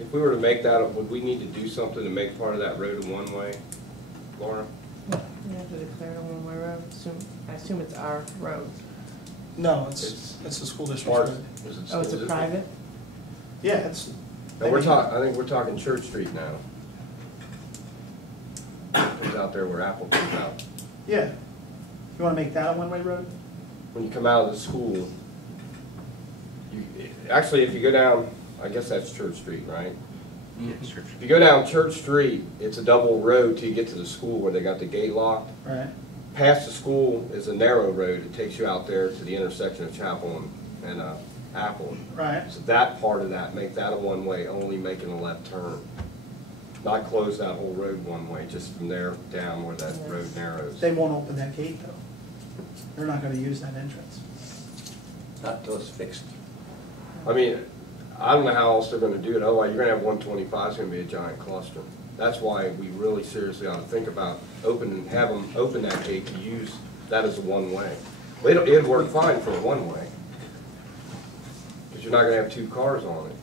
If we were to make that, would we need to do something to make part of that road a one-way, Laura? You have to declare it a one-way road. I assume it's our road. No, it's the school district Ours- road. is it Oh, it's still- a is it- private? Yeah, it's. No, I think we're talking Church Street now. Comes out there where Apple comes out. Yeah. You wanna make that a one-way road? When you come out of the school, actually, if you go down, I guess that's Church Street, right? If you go down Church Street, it's a double road till you get to the school where they got the gate locked. Right. Past the school is a narrow road. It takes you out there to the intersection of Chapel and Apple. Right. So that part of that, make that a one-way, only making a left turn. Not close that whole road one-way, just from there down where that road narrows. They won't open that gate though. They're not gonna use that entrance. Not till it's fixed. I mean, I don't know how else they're gonna do it, otherwise you're gonna have 125, it's gonna be a giant cluster. That's why we really seriously ought to think about have them open that gate to use that as a one-way. It'd work fine for a one-way, because you're not gonna have two cars on it.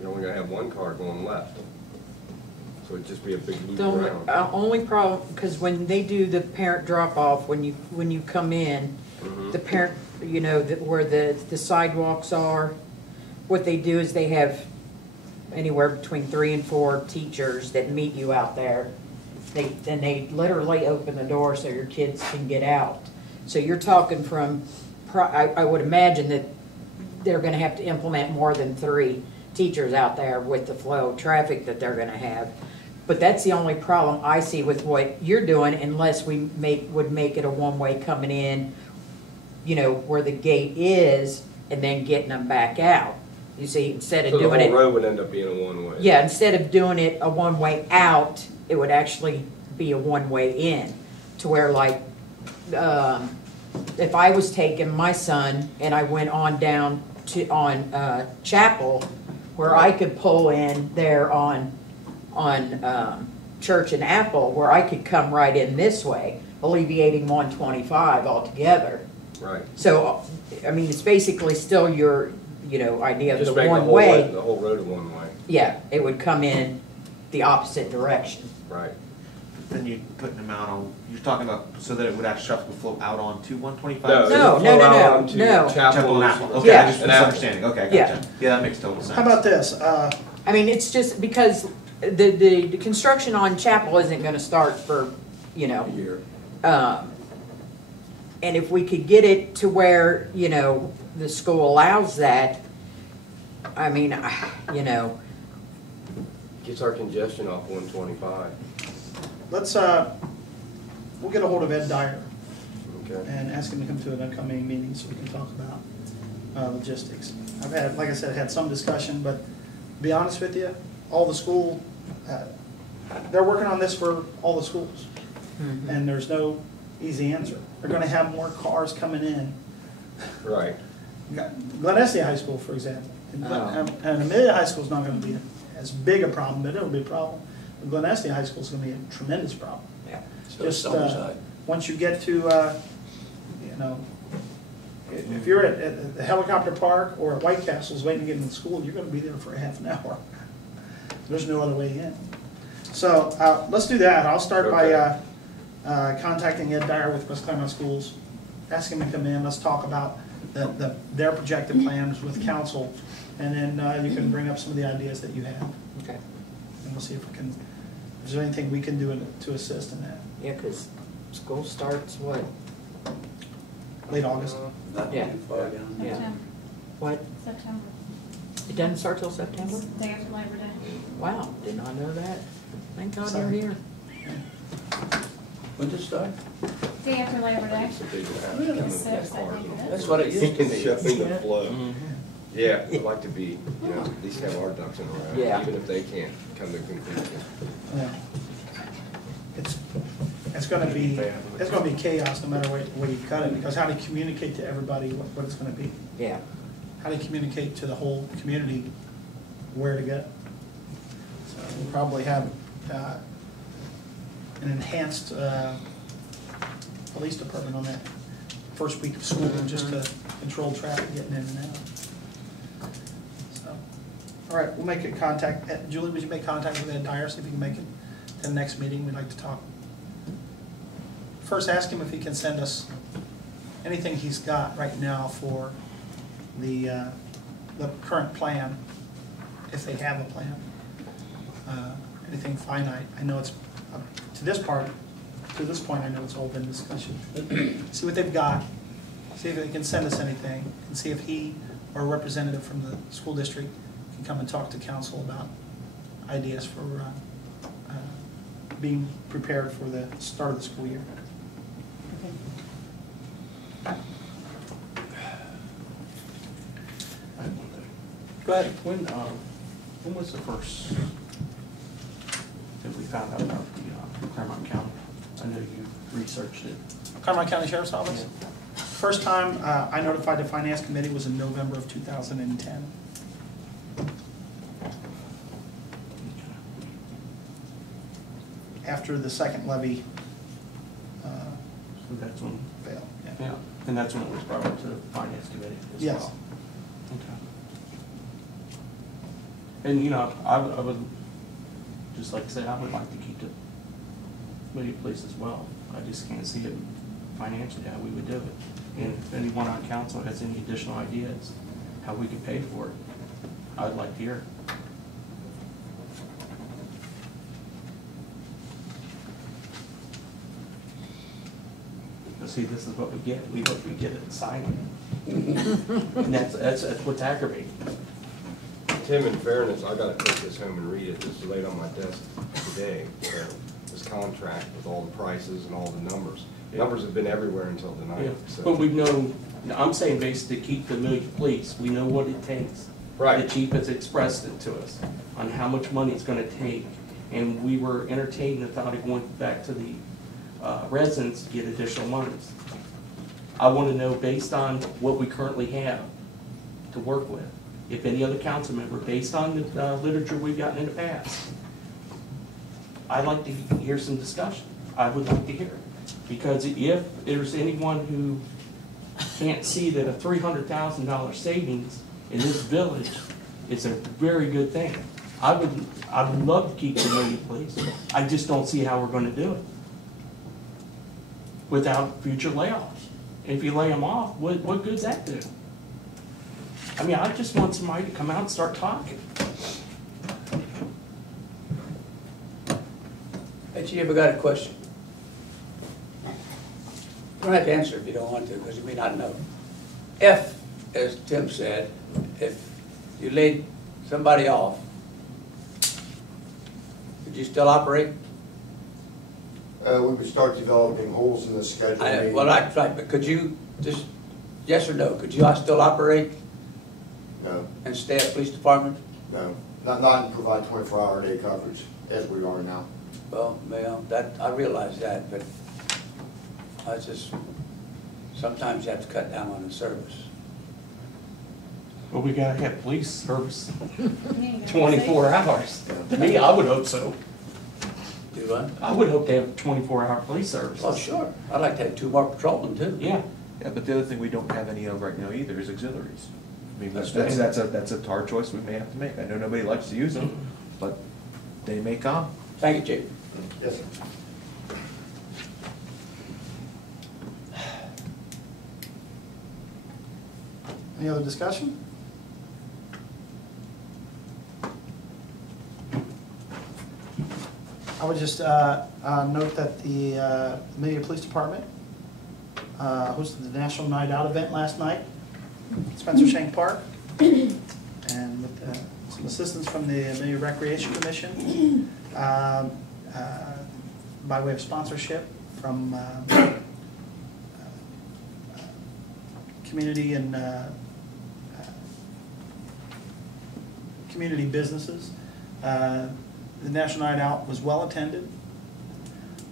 You're only gonna have one car going left. So it'd just be a big loop The around. only problem, because when they do the parent drop-off, when you come in, the parent, you know, where the sidewalks are, what they do is they have anywhere between 3 and 4 teachers that meet you out there. They literally open the door so your kids can get out. So you're talking from, I would imagine that they're gonna have to implement more than 3 teachers out there with the flow of traffic that they're gonna have. But that's the only problem I see with what you're doing, unless we would make it a one-way coming in, you know, where the gate is, and then getting them back out. You see, instead of So the doing it. whole road would end up being a one-way? Yeah, instead of doing it a one-way out, it would actually be a one-way in, to where like, if I was taking my son and I went on down to, Chapel, where I could pull in there on Church and Apple, where I could come right in this way, alleviating 125 altogether. Right. So, I mean, it's basically still your, you know, idea of Just the make one way. the whole road a one-way. Yeah, it would come in the opposite direction. Right. Then you're putting them out on, you're talking about, so that it would actually traffic would flow out onto 125? No, No, it'll no, flow no, out no, onto no. Chapel and Apple, okay, Yeah. I just And misunderstanding, okay, Yeah. gotcha. Yeah, that makes total sense. How about this? I mean, it's just because the construction on Chapel isn't gonna start for, you know. A year. And if we could get it to where, you know, the school allows that, I mean, you know, Gets our congestion off 125. Let's, we'll get a hold of Ed Dyer Okay. and ask him to come to an upcoming meeting so we can talk about logistics. I've had, like I said, had some discussion, but to be honest with you, all the school, they're working on this for all the schools. And there's no easy answer. They're gonna have more cars coming in. Right. Glen Estee High School, for example. And Amelia High School is not gonna be as big a problem, but it'll be a problem. But Glen Estee High School is gonna be a tremendous problem. yeah. Just, once you get to, you know, if you're at the helicopter park or at White Castles waiting to get into school, you're gonna be there for a half an hour. There's no other way in. So, let's do that. I'll start by, contacting Ed Dyer with West Claremont Schools, ask him to come in, let's talk about their projected plans with council, and then you can bring up some of the ideas that you have, Okay. and we'll see if we can, is there anything we can do to assist in that? Yeah, because school starts what? Late August? Yeah. Yeah. September. What? September. It doesn't start till September? Day after Labor Day. Wow, did not know that. Thank God you're Sorry. here. When did it start? Day after Labor Day. So they would have to come in Six, with I cars. think. That's what it used to And be. showing the flow. Mm-hmm. Yeah, I'd like to be, you know, at least have our ducks in a row. Yeah. Even if they can't come to a conclusion. Yeah. It's gonna be chaos no matter where you cut it, because how do you communicate to everybody what it's gonna be? Yeah. How do you communicate to the whole community where to go? So we'll probably have an enhanced police department on that first week of school, just to control traffic getting in and out. So, all right, we'll make a contact. Julie, would you make contact with Ed Dyer, see if he can make it to the next meeting? We'd like to talk. First, ask him if he can send us anything he's got right now for the current plan, if they have a plan. Anything finite. I know it's, up to this point, I know it's all been discussion. See what they've got, see if they can send us anything, and see if he or a representative from the school district can come and talk to council about ideas for being prepared for the start of the school year. Go ahead. When was the first that we found out about the Claremont County? I know you researched it. Claremont County Sheriff's Office? First time I notified the Finance Committee was in November of 2010. After the second levy So that's when, failed. yeah, and that's when it was brought up to the Finance Committee as Yes. well. Okay. And, you know, I would, just like I said, I would like to keep the committee place as well. I just can't see it financially how we would do it. And if anyone on council has any additional ideas, how we could pay for it, I'd like to hear. obviously this is what we get, we hope we get it signed. And that's what's aggravating. Tim, in fairness, I gotta take this home and read it. This is laid on my desk today. So this contract with all the prices and all the numbers. Numbers have been everywhere until Yeah. tonight, so. But we've known, I'm saying basically to keep the Amelia police, we know what it takes. Right. The chief has expressed it to us on how much money it's gonna take. And we were entertained the thought of going back to the residents to get additional monies. I wanna know, based on what we currently have to work with, if any other council member, based on the literature we've gotten in the past, I'd like to hear some discussion. I would like to hear it. Because if there's anyone who can't see that a $300,000 savings in this village is a very good thing, I would love to keep the Amelia police. I just don't see how we're gonna do it without future layoffs. And if you lay them off, what good's that do? I mean, I just want somebody to come out and start talking. Hey, Chief, I got a question. You don't have to answer if you don't want to, because you may not know. If, as Tim said, if you laid somebody off, would you still operate? We would start developing holes in the schedule. Well, that's right, but could you, just yes or no, could you still operate No, and stay at police department? no, not and provide 24-hour day coverage as we are now. Well, that, I realize that, but I just, sometimes you have to cut down on the service. But we gotta have police service You ain't gonna 24 say- hours. Me, I would hope so. Do what? I would hope to have 24-hour police service. Well, sure. I'd like to have 2 more patrolmen too. Yeah. Yeah, but the other thing we don't have any of right now either is auxiliaries. I mean, That's that's a hard choice we may have to make. I know nobody likes to use them, but they may come. Thank you, Chief. Yes, sir. Any other discussion? I would just note that the Amelia Police Department hosted the National Night Out event last night, Spencer Shank Park, and with some assistance from the Amelia Recreation Commission, by way of sponsorship from community and community businesses. The National Night Out was well attended.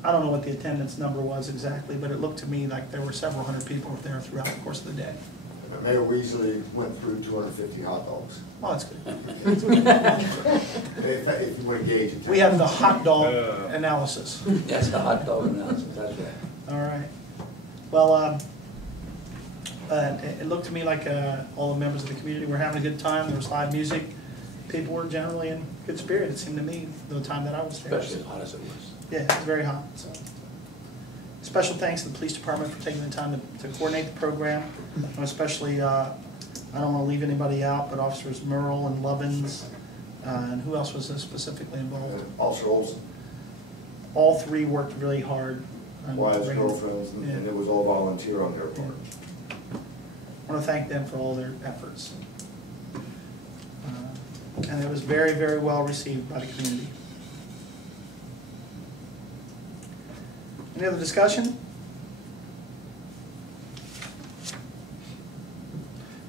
I don't know what the attendance number was exactly, but it looked to me like there were several hundred people there throughout the course of the day. Mayor Weasley went through 250 hot dogs. Well, that's good. If you want to gauge it. We have the hot dog analysis. That's the hot dog analysis, that's right. All right. Well, it looked to me like all the members of the community were having a good time. There was live music. People were generally in good spirit, it seemed to me, the time that I was there. Especially as hot as it was. Yeah, it was very hot. So, special thanks to the police department for taking the time to coordinate the program. Especially, I don't want to leave anybody out, but Officers Merle and Lovins, and who else was specifically involved? Officer Olson, All three worked really hard. on wives, bringing- girlfriends, and Yeah. it was all volunteer on their part. I want to thank them for all their efforts. And it was very, very well received by the community. Any other discussion?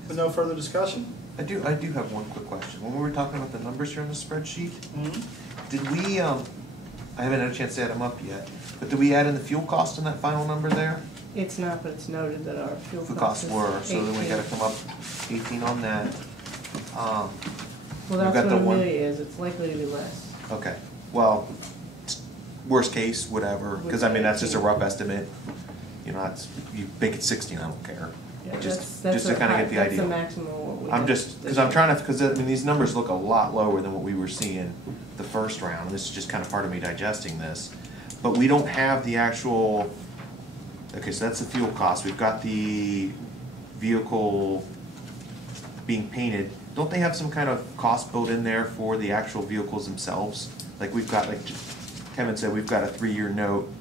With no further discussion? I do have one quick question. When we were talking about the numbers here on the spreadsheet, Mhm. did we, I haven't had a chance to add them up yet, but did we add in the fuel cost in that final number there? It's not, but it's noted that our fuel The costs costs were, so then we 18. gotta come up 18 on that. Well, we've that's got what the one- Amelia is, it's likely to be less. Okay, well, worst case, whatever, because I mean, that's just a rough estimate. You know, that's, you make it 16, I don't care. Yeah, Just that's to a kind of high- get the That's the idea. maximum of what we. I'm have just, because this I'm year. trying to, because I mean, these numbers look a lot lower than what we were seeing the first round. This is just kind of part of me digesting this. But we don't have the actual, okay, so that's the fuel cost. We've got the vehicle being painted. Don't they have some kind of cost built in there for the actual vehicles themselves? Like we've got, like Kevin said, we've got a 3-year note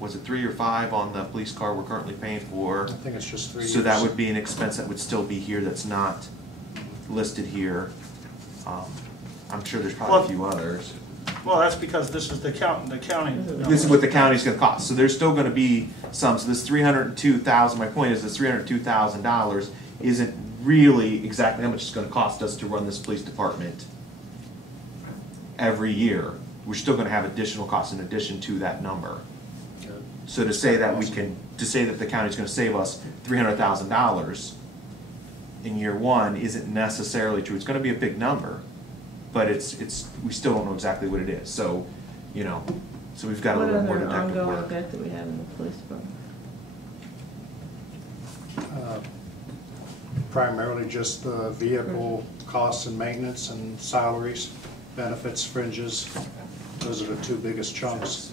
was it 3 or 5 on the police car we're currently paying for? I think it's just 3 years. So that would be an expense that would still be here that's not listed here. I'm sure there's probably a few others. Well, that's because this is the county. This is what the county's gonna cost, so there's still gonna be some, so this $302,000, my point is this $302,000 isn't really exactly how much it's gonna cost us to run this police department every year. We're still gonna have additional costs in addition to that number. So to say that the county's gonna save us $300,000 in year one isn't necessarily true. It's gonna be a big number, but we still don't know exactly what it is. So, you know, so we've got a little bit more detective What other ongoing work. debt do we have in the police department? Primarily just the vehicle costs and maintenance and salaries, benefits, fringes. Those are the 2 biggest chunks.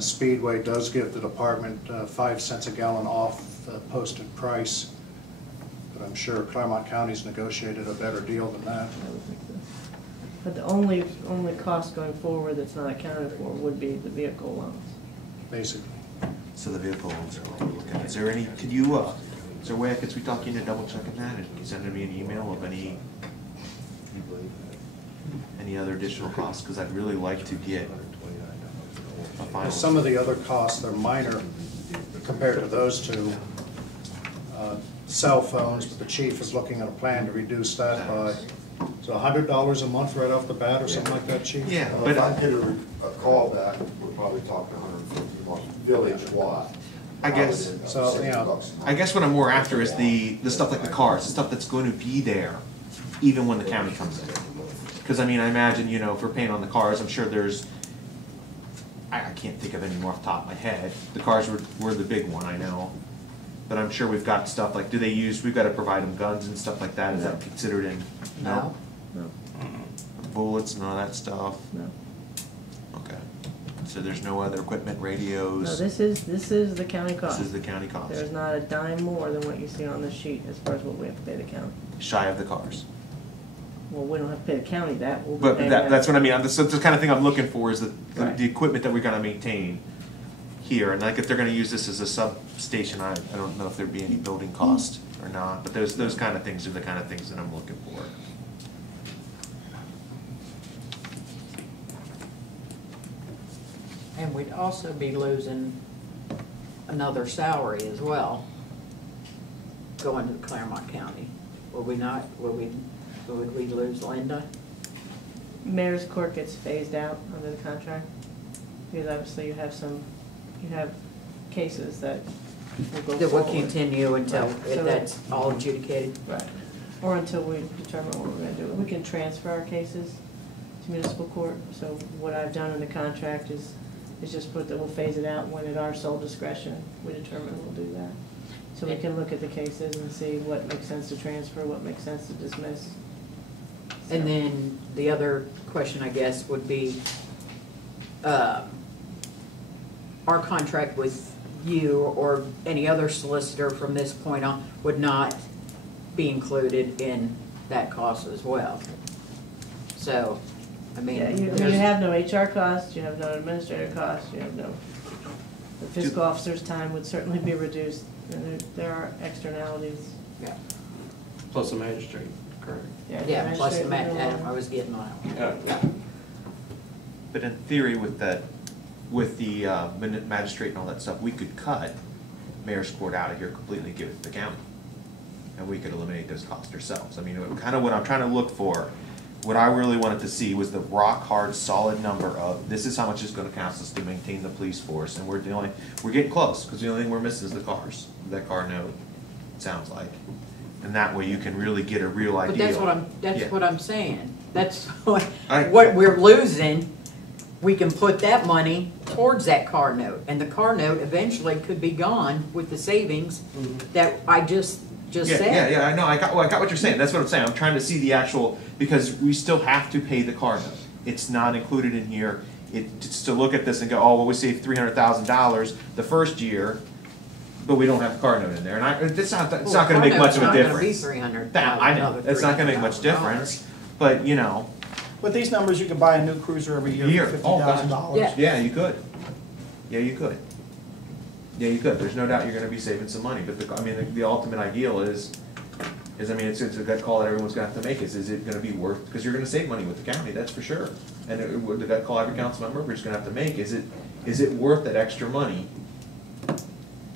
Speedway does give the department 5 cents a gallon off the posted price, but I'm sure Claremont County's negotiated a better deal than that. I would think so. But the only cost going forward that's not accounted for would be the vehicle loans. Basically. So the vehicle loans are what we're looking at. Is there any, is there a way I could sweet talk you into double checking that and sending me an email of any other additional costs? Because I'd really like to get a final. Some of the other costs, they're minor compared to those 2. Cell phones, but the chief is looking at a plan to reduce that by, so $100 a month right off the bat or something like that, chief? Yeah, If I but get a call back, we're probably talking 150 a month, village-wide. I guess, so, you know, I guess what I'm more after is the stuff like the cars, the stuff that's going to be there even when the county comes in. Because I mean, I imagine, you know, if we're paying on the cars, I'm sure there's, I can't think of any more off the top of my head. The cars were the big one, I know. But I'm sure we've got stuff like, we've got to provide them guns and stuff like that. Is that considered in? No. No, Bullets and all that stuff? no. Okay. So there's no other equipment, radios? No, this is the county cost. This is the county cost? There's not a dime more than what you see on the sheet as far as what we have to pay the county. Shy of the cars? Well, we don't have to pay the county that. We'll be But paying that's what I mean, that's the kind of thing I'm looking for, is Right. the equipment that we're gonna maintain here, and like if they're gonna use this as a substation, I don't know if there'd be any building cost or not, but those kind of things are the kind of things that I'm looking for. And we'd also be losing another salary as well, going to Claremont County. Would we not, would we lose Linda? Mayor's court gets phased out under the contract, because obviously you have cases that will go That would forward. continue until Right. So- that's all adjudicated? Right, or until we determine what we're gonna do. We can transfer our cases to municipal court, so what I've done in the contract is just put that we'll phase it out when at our sole discretion, we determine we'll do that. So we can look at the cases and see what makes sense to transfer, what makes sense to dismiss. And then the other question, I guess, would be, our contract with you or any other solicitor from this point on would not be included in that cost as well. So, I mean. Yeah, you there's- have no HR costs, you have no administrator costs, you have no, the fiscal officer's time would certainly be reduced, and there are externalities. Yeah, Plus a magistrate, correct? yeah, plus the magistrate would no I was getting on it. Yeah. But in theory, with the magistrate and all that stuff, we could cut mayor's court out of here completely, give it to the county. And we could eliminate those costs ourselves. I mean, kind of what I'm trying to look for, what I really wanted to see was the rock hard, solid number of, this is how much it's gonna cost us to maintain the police force, and we're getting close, because the only thing we're missing is the cars, that car note, it sounds like. And that way you can really get a real idea. But that's Yeah. what I'm saying. That's what I- we're losing. We can put that money towards that car note, and the car note eventually could be gone with the savings that I just said. Yeah, I know, I got what you're saying, that's what I'm saying, I'm trying to see the actual, because we still have to pay the car note. It's not included in here, it's to look at this and go, oh, well, we saved $300,000 the first year, but we don't have the car note in there, and it's not gonna make much of a difference. It's not gonna be $300,000. I know, it's not gonna make much difference, but, you know. With these numbers, you can buy a new cruiser every year for Oh, $50,000. Yeah. Yeah, you could. Yeah, you could. Yeah, you could, there's no doubt you're gonna be saving some money, but I mean, the ultimate ideal is, I mean, it's a gut call that everyone's gonna have to make, is it gonna be worth, because you're gonna save money with the county, that's for sure. And the gut call every council member is gonna have to make, is it worth that extra money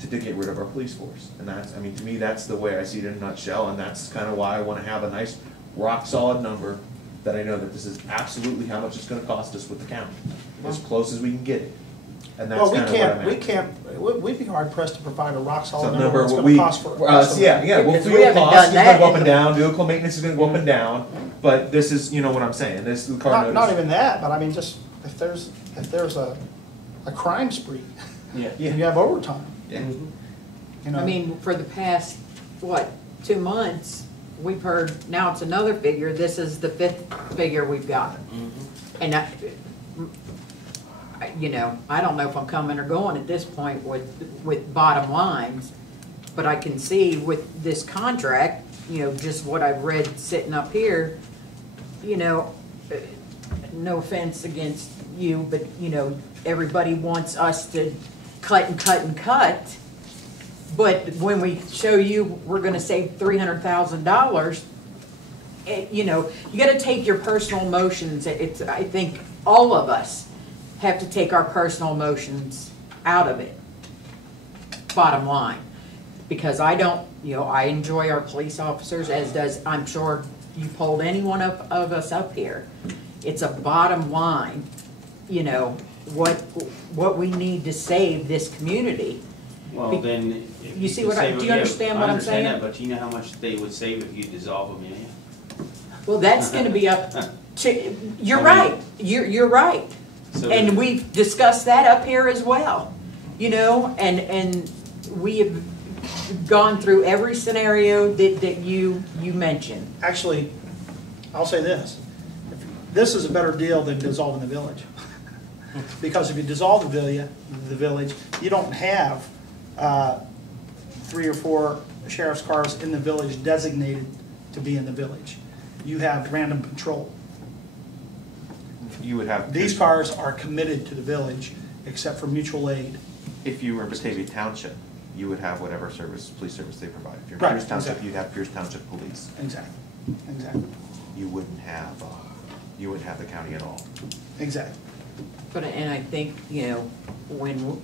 to get rid of our police force? And that's, I mean, to me, that's the way I see it in a nutshell, and that's kinda why I wanna have a nice, rock-solid number that I know that this is absolutely how much it's gonna cost us with the county, as close as we can get it. And that's Well, kinda what I'm at. we'd be hard pressed to provide a rock solid Some number number, what's what gonna we, cost for us, yeah, well, Because we fuel haven't costs done is gonna that go in up and the- down, vehicle maintenance is gonna go up and down, but this is, you know what I'm saying, this, the car notice. Not even that, but I mean, just if there's a crime spree, Yeah. and you have overtime, Yeah. you know. I mean, for the past, what, 2 months, we've heard, now it's another figure, this is the 5th figure we've got. And you know, I don't know if I'm coming or going at this point with bottom lines, but I can see with this contract, you know, just what I've read sitting up here, you know, no offense against you, but, you know, everybody wants us to cut and cut and cut. But when we show you we're gonna save $300,000, you know, you gotta take your personal emotions. I think all of us have to take our personal emotions out of it, bottom line. Because I don't, you know, I enjoy our police officers, as does, I'm sure you polled any one of us up here. It's a bottom line, you know, what we need to save this community. Well, then. if You see could what I- save do you them, yeah, understand what I'm saying? I understand that, but you know how much they would save if you dissolve Amelia? Well, that's gonna be up to, you're I mean- right, you're right. So And then- we've discussed that up here as well, you know, and we have gone through every scenario that you mentioned. Actually, I'll say this, this is a better deal than dissolving the village. Because if you dissolve the village, you don't have 3 or 4 sheriff's cars in the village designated to be in the village. You have random patrol. You would have. These cars are committed to the village, except for mutual aid. If you were in Batavia Township, you would have whatever police service they provide. If you're in Right, Pierce Township, exactly. you'd have Pierce Township Police. Exactly, exactly, You wouldn't have the county at all. exactly. But, and I think, you know, when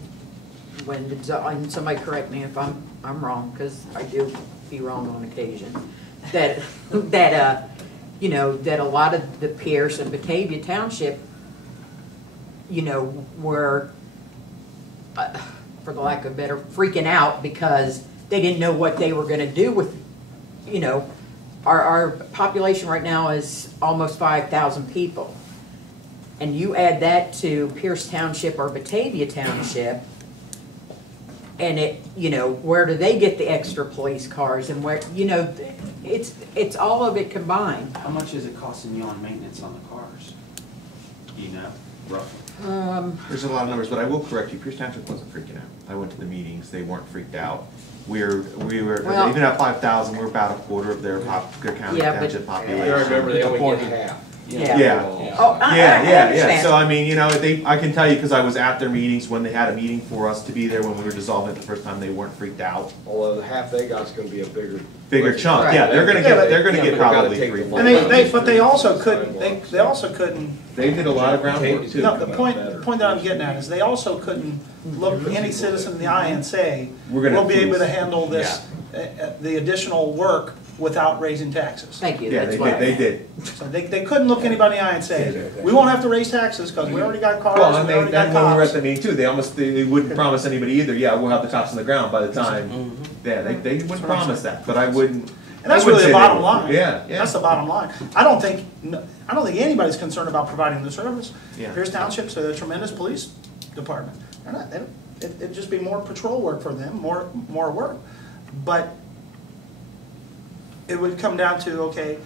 and somebody correct me if I'm wrong, because I do be wrong on occasion, that you know, that a lot of the Pierce and Batavia Township, you know, were, for the lack of better, freaking out because they didn't know what they were gonna do with, you know, our population right now is almost 5,000 people. And you add that to Pierce Township or Batavia Township, and it, you know, where do they get the extra police cars and where, you know, it's all of it combined. How much is it costing you on maintenance on the cars? Do you know, roughly? There's a lot of numbers, but I will correct you, Pierce Township wasn't freaking out. I went to the meetings, they weren't freaked out. We were, Well- even at 5,000, we're about a quarter of their county Yeah, but- township population. I remember they only get half. Yeah. Oh, I Yeah, understand. so I mean, you know, I can tell you, because I was at their meetings, when they had a meeting for us to be there, when we were dissolving it the first time, they weren't freaked out. Although the half they got is gonna be a bigger Chunk, Right. yeah, they're gonna Yeah, but- get Yeah, but probably gotta take 3, the 4. And but they also couldn't, they also couldn't, They did a lot of groundwork too. no, the point that I'm getting at is they also couldn't look any citizen in the eye and say, We're gonna we'll be able to police." handle this, the additional work without raising taxes. Thank you, Yeah, that's they what. did, they did. So they couldn't look anybody in the eye and say, we won't have to raise taxes because we already got cars, Well, we and already got then when we were at cops. the meeting too, they wouldn't promise anybody either, yeah, we'll have the cops on the ground by the time. Yeah, they wouldn't promise that, but I wouldn't. And that's I wouldn't really say the they bottom would. line. Yeah, That's the yeah. bottom line. I don't think anybody's concerned about providing the service. Yeah. Pierce Township's a tremendous police department. It'd just be more patrol work for them, more work. But it would come down to, okay,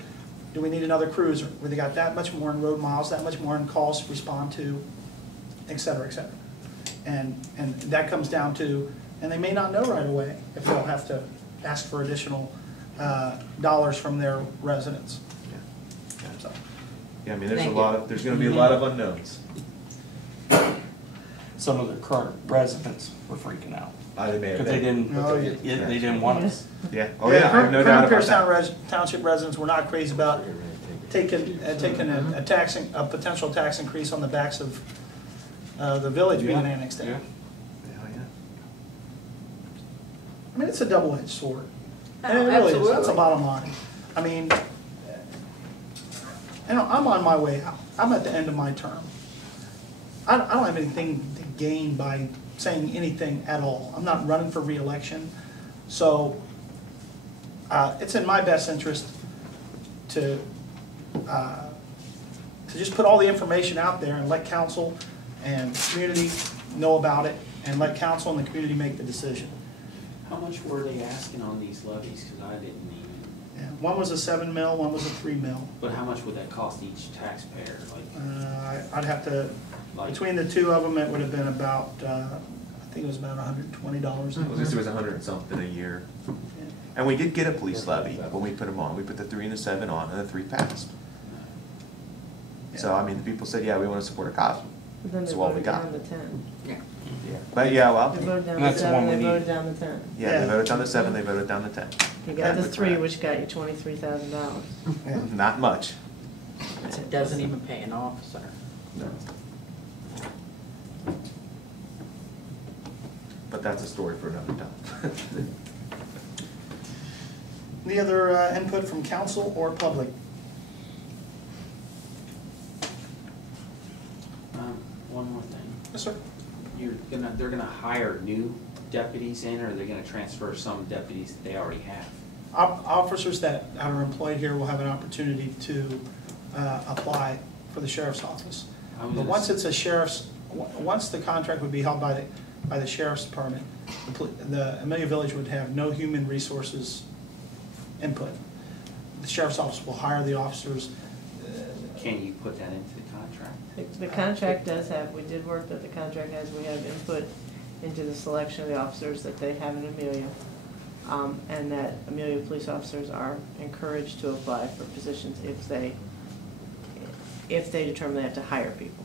do we need another cruiser? Where they got that much more in road miles, that much more in calls to respond to, et cetera, et cetera. And that comes down to, and they may not know right away if they'll have to ask for additional dollars from their residents. So, Yeah, I mean, there's Thank a you. lot of, there's gonna be a lot of unknowns. some of the current residents were freaking out. They may have Because they been. didn't, Oh, yeah. they didn't want us. Yeah, oh yeah, I have no doubt about Pierce that. Township residents were not crazy about taking a potential tax increase on the backs of the village being Yeah. annexed in. Yeah. Hell yeah. I mean, it's a double-edged sword. Oh, And it really is, that's the absolutely. bottom line. I mean, I'm on my way out. I'm at the end of my term. I don't have anything to gain by saying anything at all. I'm not running for reelection. So it's in my best interest to just put all the information out there and let council and community know about it, and let council and the community make the decision. How much were they asking on these levies? Because I didn't even, Yeah, one was a 7 mil, one was a 3 mil. but how much would that cost each taxpayer? I'd have to, between the two of them, it would have been about, I think it was about $120. I was gonna say it was 100 and something a year. And we did get a police levy when we put them on. We put the 3 and the 7 on, and the 3 passed. So, I mean, the people said, yeah, we want to support a cop. But then they That's what we voted got. down the 10. Yeah. Yeah. But yeah, well, They voted down And the that's the one 7, we they need. voted down the 10. yeah, they voted down the 7, they voted down the 10. You got the That's 3, right. which got you $23,000. Not much. It doesn't even pay an officer. But that's a story for another time. Any other input from council or public? One more thing. Yes, sir. They're gonna hire new deputies in, or they're gonna transfer some deputies that they already have? Officers that are employed here will have an opportunity to apply for the sheriff's office. But once it's a sheriff's, once the contract would be held by the sheriff's department, the Amelia Village would have no human resources input. The sheriff's office will hire the officers. Can you put that into the contract? The contract does have, we did work that the contract has, we have input into the selection of the officers that they have in Amelia. And that Amelia police officers are encouraged to apply for positions if they determine they have to hire people.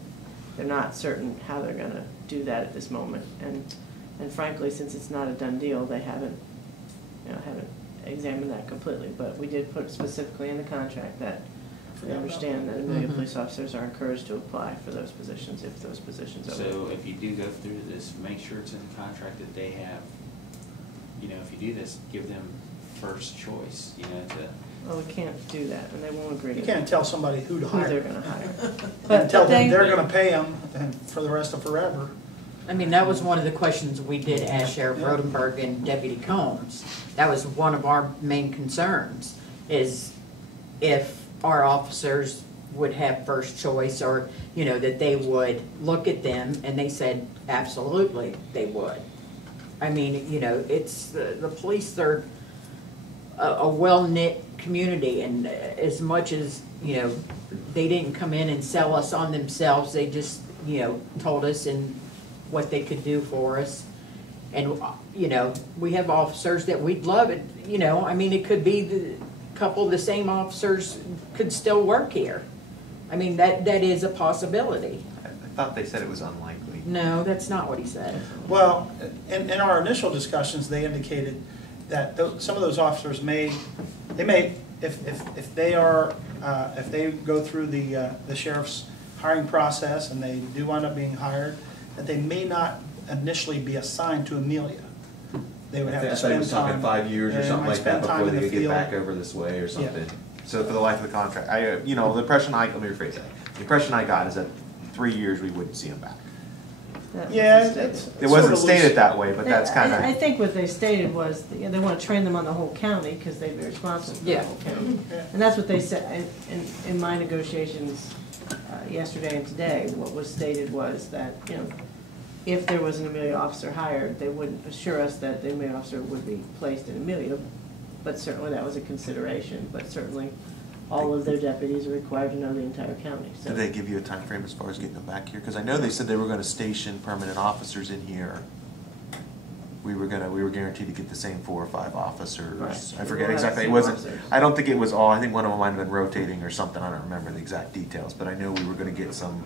They're not certain how they're gonna do that at this moment. And frankly, since it's not a done deal, they haven't examined that completely. But we did put specifically in the contract that we understand that Amelia police officers are encouraged to apply for those positions if those positions are. So if you do go through this, make sure it's in the contract that they have, if you do this, give them first choice, Well, we can't do that, and they won't agree to You that. can't tell somebody who to Who they're hire. gonna hire. And tell them they- they're gonna pay them for the rest of forever. I mean, that was one of the questions we did ask Sheriff Rodenberg and Deputy Combs. That was one of our main concerns, is if our officers would have first choice, or, that they would look at them, and they said, absolutely, they would. I mean, it's, the police, they're a well-knit community, and as much as, they didn't come in and sell us on themselves, they just, told us and what they could do for us. And, we have officers that we'd love it, I mean, it could be the couple of the same officers could still work here. I mean, that is a possibility. I thought they said it was unlikely. No, that's not what he said. Well, in our initial discussions, they indicated that some of those officers if they go through the sheriff's hiring process and they do wind up being hired, that they may not initially be assigned to Amelia. They would have to I thought he spend was talking time. 5 years or they something might like that spend time before in they the could get field. back over this way or Yeah. something. So for the life of the contract, the impression let me rephrase that. The impression I got is that 3 years we wouldn't see him back. That was Yeah, the it's statement. It wasn't sort of loose. stated that way, but that's I kind think what they stated was, they want to train them on the whole county, because they'd be responsible for the Yeah. whole county. Yeah. And that's what they said, in my negotiations yesterday and today, what was stated was that, if there was an Amelia officer hired, they would assure us that the Amelia officer would be placed in Amelia, but certainly that was a consideration, but certainly all of their deputies are required to know the entire county, so. Did they give you a time frame as far as getting them back here? Because I know they said they were going to station permanent officers in here. We were guaranteed to get the same 4 or 5 officers. Right. I forget We'll have exactly. the It same wasn't. officers. I don't think it was all. I think one of them might have been rotating or something. I don't remember the exact details, but I know we were going to get some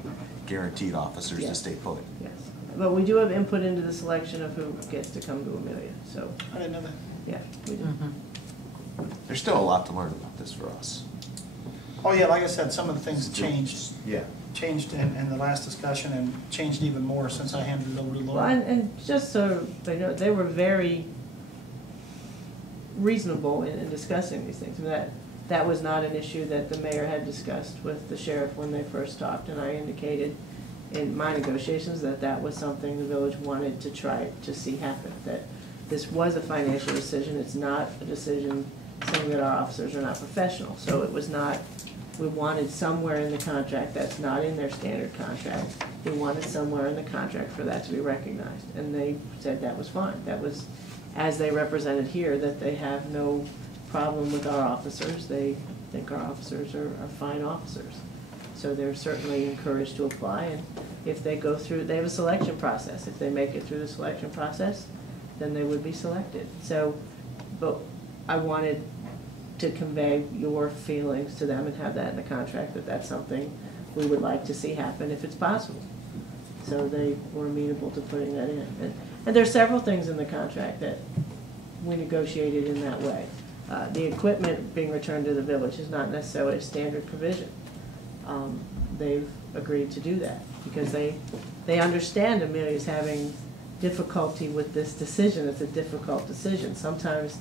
guaranteed officers Yeah. to stay put. Yes, but we do have input into the selection of who gets to come to Amelia, so, I didn't know that. yeah, we do. There's still a lot to learn about this for us. Oh, yeah, like I said, some of the things changed Yeah. in the last discussion and changed even more since I handed it over to Well, Laura. and just so they know, they were very reasonable in discussing these things. That was not an issue that the mayor had discussed with the sheriff when they first talked, and I indicated in my negotiations that that was something the village wanted to try to see happen, that this was a financial decision, it's not a decision saying that our officers are not professional. So it was not, we wanted somewhere in the contract that's not in their standard contract, we wanted somewhere in the contract for that to be recognized. And they said that was fine. That was, as they represented here, that they have no problem with our officers. They think our officers are fine officers. So they're certainly encouraged to apply, and if they go through, they have a selection process. If they make it through the selection process, then they would be selected. So, but I wanted to convey your feelings to them and have that in the contract, that that's something we would like to see happen if it's possible. So they were amenable to putting that in. And there's several things in the contract that we negotiated in that way. The equipment being returned to the village is not necessarily a standard provision. They've agreed to do that because they understand Amelia's having difficulty with this decision. It's a difficult decision. Sometimes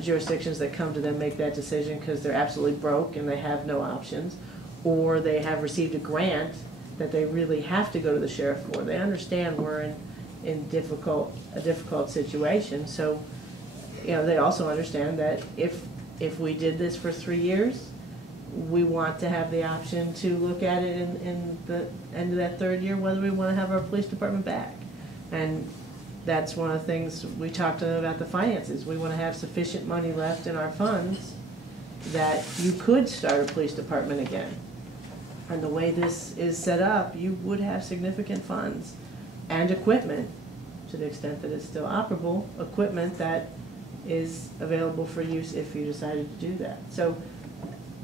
jurisdictions that come to them make that decision because they're absolutely broke and they have no options, or they have received a grant that they really have to go to the sheriff for. They understand we're in a difficult situation. So, you know, they also understand that if we did this for 3 years, we want to have the option to look at it in the end of that third year, whether we want to have our police department back. And that's one of the things we talked to them about, the finances. We want to have sufficient money left in our funds that you could start a police department again. And the way this is set up, you would have significant funds and equipment, to the extent that it's still operable, equipment that is available for use if you decided to do that. So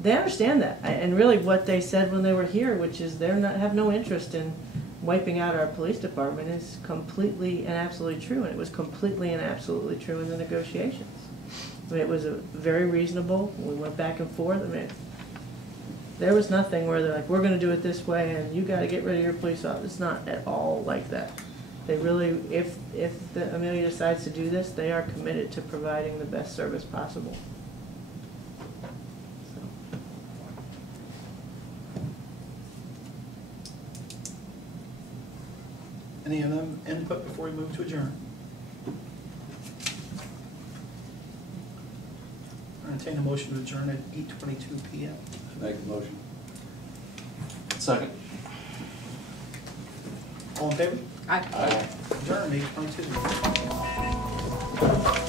they understand that. And really what they said when they were here, which is have no interest in wiping out our police department, is completely and absolutely true. And it was completely and absolutely true in the negotiations. I mean, it was very reasonable. We went back and forth. I mean, there was nothing where they're like, we're going to do it this way and you got to get rid of your police officer. It's not at all like that. They really, if the Amelia decides to do this, they are committed to providing the best service possible. Any other input before we move to adjourn? I entertain a motion to adjourn at 8:22 p.m. Make a motion. Second. All in favor? Aye. Adjourn, 8:22.